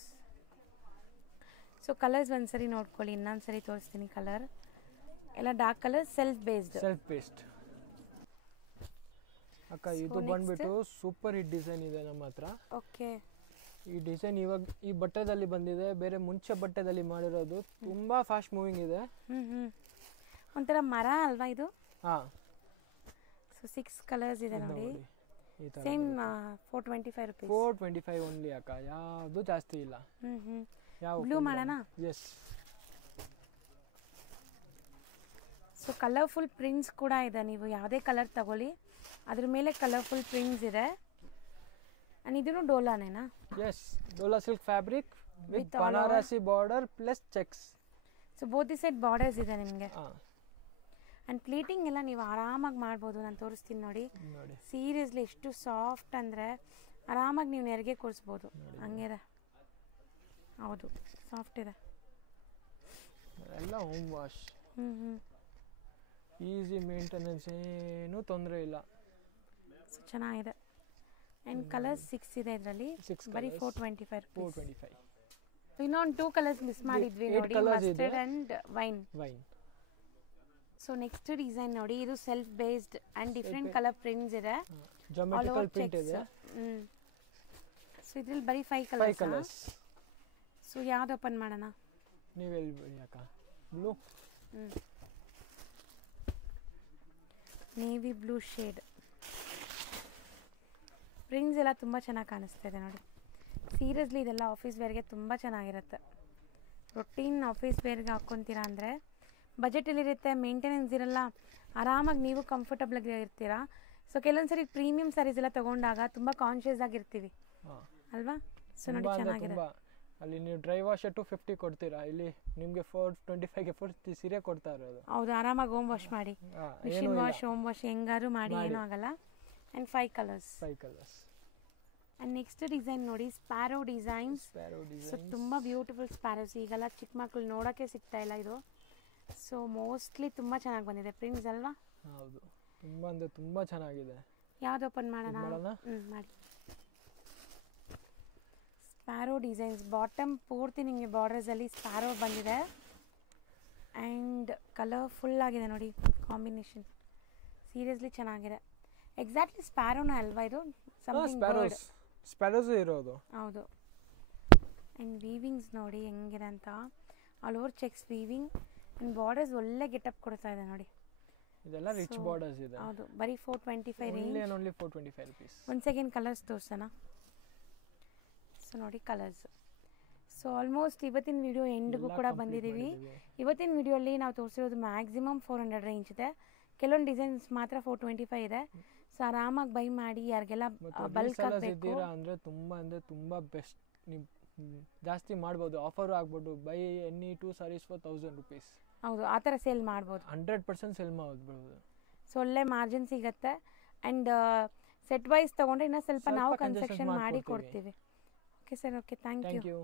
ಸೊ ಕಲರ್ಸ್ ಒಂದ್ಸರಿ ನೋಡ್ಕೊಳ್ಳಿ, ಇನ್ನೊಂದು ಸರಿ ತೋರಿಸ್ತೀನಿ. ಕಲರ್ ಎಲ್ಲ ಡಾರ್ಕ್ ಕಲರ್, ಸೆಲ್ಫ್ ಬೇಸ್ಡ್. ಅಕ್ಕ ಇದು ಬಂದ್ಬಿಟ್ಟು ಸೂಪರ್ ಹಿಟ್ ಡಿಸೈನ್ ಇದೆ ನಮ್ಮ ಹತ್ರ. ಓಕೆ. ಈ ಡಿಸೈನ್ ಇವಾಗ ಈ ಬಟ್ಟೆದಲ್ಲಿ ಬಂದಿದೆ, ಬೇರೆ ಮುಂಚೆ ಬಟ್ಟೆದಲ್ಲಿ ಮಾಡಿರೋದು. ತುಂಬಾ ಫಾಸ್ಟ್ ಮೂವಿಂಗ್ ಇದೆ. ಒಂಥರ ಮರ ಅಲ್ವಾ ಇದು? ಹಾಂ. ಸೊ 6 ಕಲರ್ಸ್ ಇದೆ ನೋಡಿ. Same 425 rupees. 425 ಓನ್ಲಿ ಅಕ್ಕ, ಯಾವುದು ಜಾಸ್ತಿ ಇಲ್ಲ. ಯಾವ ಬ್ಲೂ ಮಾಡೋಣ? ಎಸ್. ಸೊ ಕಲರ್ಫುಲ್ ಪ್ರಿಂಟ್ಸ್ ಕೂಡ ಇದೆ. ನೀವು ಯಾವುದೇ ಕಲರ್ ತಗೊಳ್ಳಿ, ಅದ್ರ ಮೇಲೆ ಕಲರ್ಫುಲ್ ಪ್ರಿಂಟ್ಸ್ ಇದೆ. ಆ್ಯಂಡ್ ಇದನ್ನು ಡೋಲಾನೇನಾ? Yes, Dola silk fabric with Banarasi border plus checks. So both side borders ಇದೆ ನಿಮಗೆ. ಆ್ಯಂಡ್ ಪ್ಲೀಟಿಂಗ್ ಎಲ್ಲ ನೀವು ಆರಾಮಾಗಿ ಮಾಡ್ಬೋದು. ನಾನು ತೋರಿಸ್ತೀನಿ ನೋಡಿ. ಸೀರಿಯಸ್ಲಿ ಎಷ್ಟು ಸಾಫ್ಟ್ ಅಂದರೆ ಆರಾಮಾಗಿ ನೀವು ನೆರಿಗೆ ಕೂರಿಸ್ಬೋದು. ಹಂಗಿದೆ, ಹೌದು, ಸಾಫ್ಟ್ ಇದೆ. ಎಲ್ಲ ಹೋಮ್ ವಾಶ್. ಈಸಿ ಮೇಂಟೆನೆನ್ಸ್, ಏನೂ ತೊಂದರೆ ಇಲ್ಲ. ಸೊ ಚೆನ್ನಾಗಿದೆ. ಆ್ಯಂಡ್ ಕಲರ್ಸ್ 6 ಇದೆ ಇದರಲ್ಲಿ. ಬರೀ 425 ರುಪೀಸ್. ಇನ್ನೊಂದು 2 ಕಲರ್ಸ್ ಮಿಸ್ ಮಾಡಿದ್ವಿ ನೋಡಿ, mustard and wine. So next design ನೋಡಿ, ಇದು self based and different colour prints ಇದೆ. ಜಾಮೆಟ್ರಿಕಲ್ ಪ್ರಿಂಟ್ ಇದೆ. ಸೊ ಇದ್ರಲ್ಲಿ ಬರೀ 5 ಕಲರ್ಸ್. ಸೊ ಯಾವ್ದು ಓಪನ್ ಮಾಡೋಣ? ನೀವು ಹೇಳ್ಬಿಡಿ ಅಕ್ಕ. Blue, navy blue shade. Prints ಎಲ್ಲ ತುಂಬ ಚೆನ್ನಾಗಿ ಕಾಣಿಸ್ತಾ ಇದೆ ನೋಡಿ. ಸೀರಿಯಸ್ಲಿ ಇದೆಲ್ಲ ಆಫೀಸ್ ವೇರ್ಗೆ ತುಂಬ ಚೆನ್ನಾಗಿರುತ್ತೆ. ರೊಟೀನ್ ಆಫೀಸ್ ವೇರ್ಗೆ ಹಾಕ್ಕೊತೀರಾ ಅಂದರೆ ಬಜೆಟಲ್ಲಿರುತ್ತೆ, ಮೇಂಟೆನೆನ್ಸ್ ಇರಲ್ಲ, ಆರಾಮಾಗಿ ನೀವು ಕಂಫರ್ಟಬಲ್ ಇರ್ತೀರಾ. ಸೊ ಕೆಲವೊಂದು ಸರಿ ಪ್ರೀಮಿಯಂ ಸ್ಯಾರೀಸ್ ಎಲ್ಲ ತೊಗೊಂಡಾಗ ತುಂಬ ಕಾನ್ಷಿಯಸ್ ಆಗಿರ್ತೀವಿ ಅಲ್ವಾ? ಸೊ ನೋಡಿ ಚೆನ್ನಾಗಿದೆ. ಅಲ್ಲಿ ನೀವು ಡ್ರೈ ವಾಶ್ 250 ಕೊಡ್ತೀರಾ, ಇಲ್ಲಿ ನಿಮಗೆ 425ಗೆ ಪೂರ್ತಿ ಸೀರೆ ಕೊಡ್ತಾ ಇರೋದು. ಹೌದು, ಆರಾಮಾಗಿ ಹೋಮ್ ವಾಶ್ ಮಾಡಿ, ಮಿಷಿನ್ ವಾಶ್, ಹೋಮ್ ವಾಶ್ ಹೆಂಗಾರು ಮಾಡಿ, ಏನೂ ಆಗಲ್ಲ. And 5 colours. And next design ನೋಡಿ, ಸ್ಪ್ಯಾರೋ ಡಿಸೈನ್ಸ್. ಸೊ ತುಂಬ ಬ್ಯೂಟಿಫುಲ್ ಸ್ಪ್ಯಾರೋಸ್. ಈಗೆಲ್ಲ ಚಿಕ್ಕ ಮಕ್ಕಳು ನೋಡೋಕ್ಕೆ ಸಿಗ್ತಾ ಇಲ್ಲ ಇದು. ಸೊ ಮೋಸ್ಟ್ಲಿ ತುಂಬ ಚೆನ್ನಾಗಿ ಬಂದಿದೆ ಪ್ರಿಂಟ್ಸ್ ಅಲ್ವಾ? ಹೌದು, ತುಂಬ ಅಂದರೆ ತುಂಬ ಚೆನ್ನಾಗಿದೆ. ಯಾವ್ದು ಓಪನ್ ಮಾಡೋಣ? ಮಾಡಿ. Sparrow designs. ಬಾಟಮ್ ಪೂರ್ತಿ ನಿಮಗೆ ಬಾರ್ಡರ್ಸಲ್ಲಿ ಸ್ಪ್ಯಾರೋ ಬಂದಿದೆ. ಆ್ಯಂಡ್ ಕಲರ್ಫುಲ್ ಆಗಿದೆ ನೋಡಿ ಕಾಂಬಿನೇಷನ್. ಸೀರಿಯಸ್ಲಿ ಚೆನ್ನಾಗಿದೆ. ಎಕ್ಸಾಕ್ಟ್ಲಿ ಸ್ಪ್ಯಾರೋನ ಅಲ್ವಾ ಇದು? ಸ್ಪ್ಯಾರೋಸ್ ಇರೋದು. ಹೌದು. ಆ್ಯಂಡ್ ವೀವಿಂಗ್ಸ್ ನೋಡಿ ಹೆಂಗಿದೆ ಅಂತ. All over cheques weaving. And borders ಒಳ್ಳೆ ಗೆಟಪ್ ಕೊಡ್ತಾ ಇದೆ ನೋಡಿ. ಇದೆಲ್ಲ ರಿಚ್ ಬಾರ್ಡರ್ಸ್ ಇದೆ. ಹೌದು, ಬರೀ 425 ರೇಂಜ್. Only 425 rupees. ಒಂದು ಸೆಕೆಂಡ್ ಕಲರ್ಸ್ ತೋರಿಸೋಣ. ಸೊ ನೋಡಿ ಕಲರ್ಸ್. ಸೊ ಆಲ್ಮೋಸ್ಟ್ ಇವತ್ತಿನ ವಿಡಿಯೋ ಎಂಡ್ಗೂ ಕೂಡ ಬಂದಿದ್ದೀವಿ. ಇವತ್ತಿನ ವಿಡಿಯೋಲ್ಲಿ ನಾವು ತೋರಿಸಿರೋದು ಮ್ಯಾಕ್ಸಿಮಮ್ 400 ರೇಂಜ್ ಇದೆ. ಕೆಲವೊಂದು ಡಿಸೈನ್ಸ್ ಮಾತ್ರ 425 ಇದೆ. ಸೊ ಆರಾಮಾಗಿ ಬೈ ಮಾಡಿ, ಯಾರಿಗೆಲ್ಲ ಬಲ್ಕ್ ಆಗಬೇಕು ಅಂದರೆ ತುಂಬ ಬೆಸ್ಟ್. ನೀವು ಜಾಸ್ತಿ ಮಾಡ್ಬೋದು, ಆಫರು ಆಗ್ಬೋದು. By any 2 sarees for 1000 rupees. ಹೌದು, ಆ ಥರ ಸೇಲ್ ಮಾಡ್ಬೋದು. 100% ಸೇಲ್ ಮಾಡ್ಬೋದು. ಸೊ ಒಳ್ಳೆ ಮಾರ್ಜಿನ್ ಸಿಗುತ್ತೆ. ಆ್ಯಂಡ್ ಸೆಟ್ ವೈಸ್ ತೊಗೊಂಡ್ರೆ ಇನ್ನೂ ಸ್ವಲ್ಪ ನಾವು ಕನ್ಸೆಕ್ಷನ್ ಮಾಡಿ ಕೊಡ್ತೀವಿ. Okay sir, okay, thank you.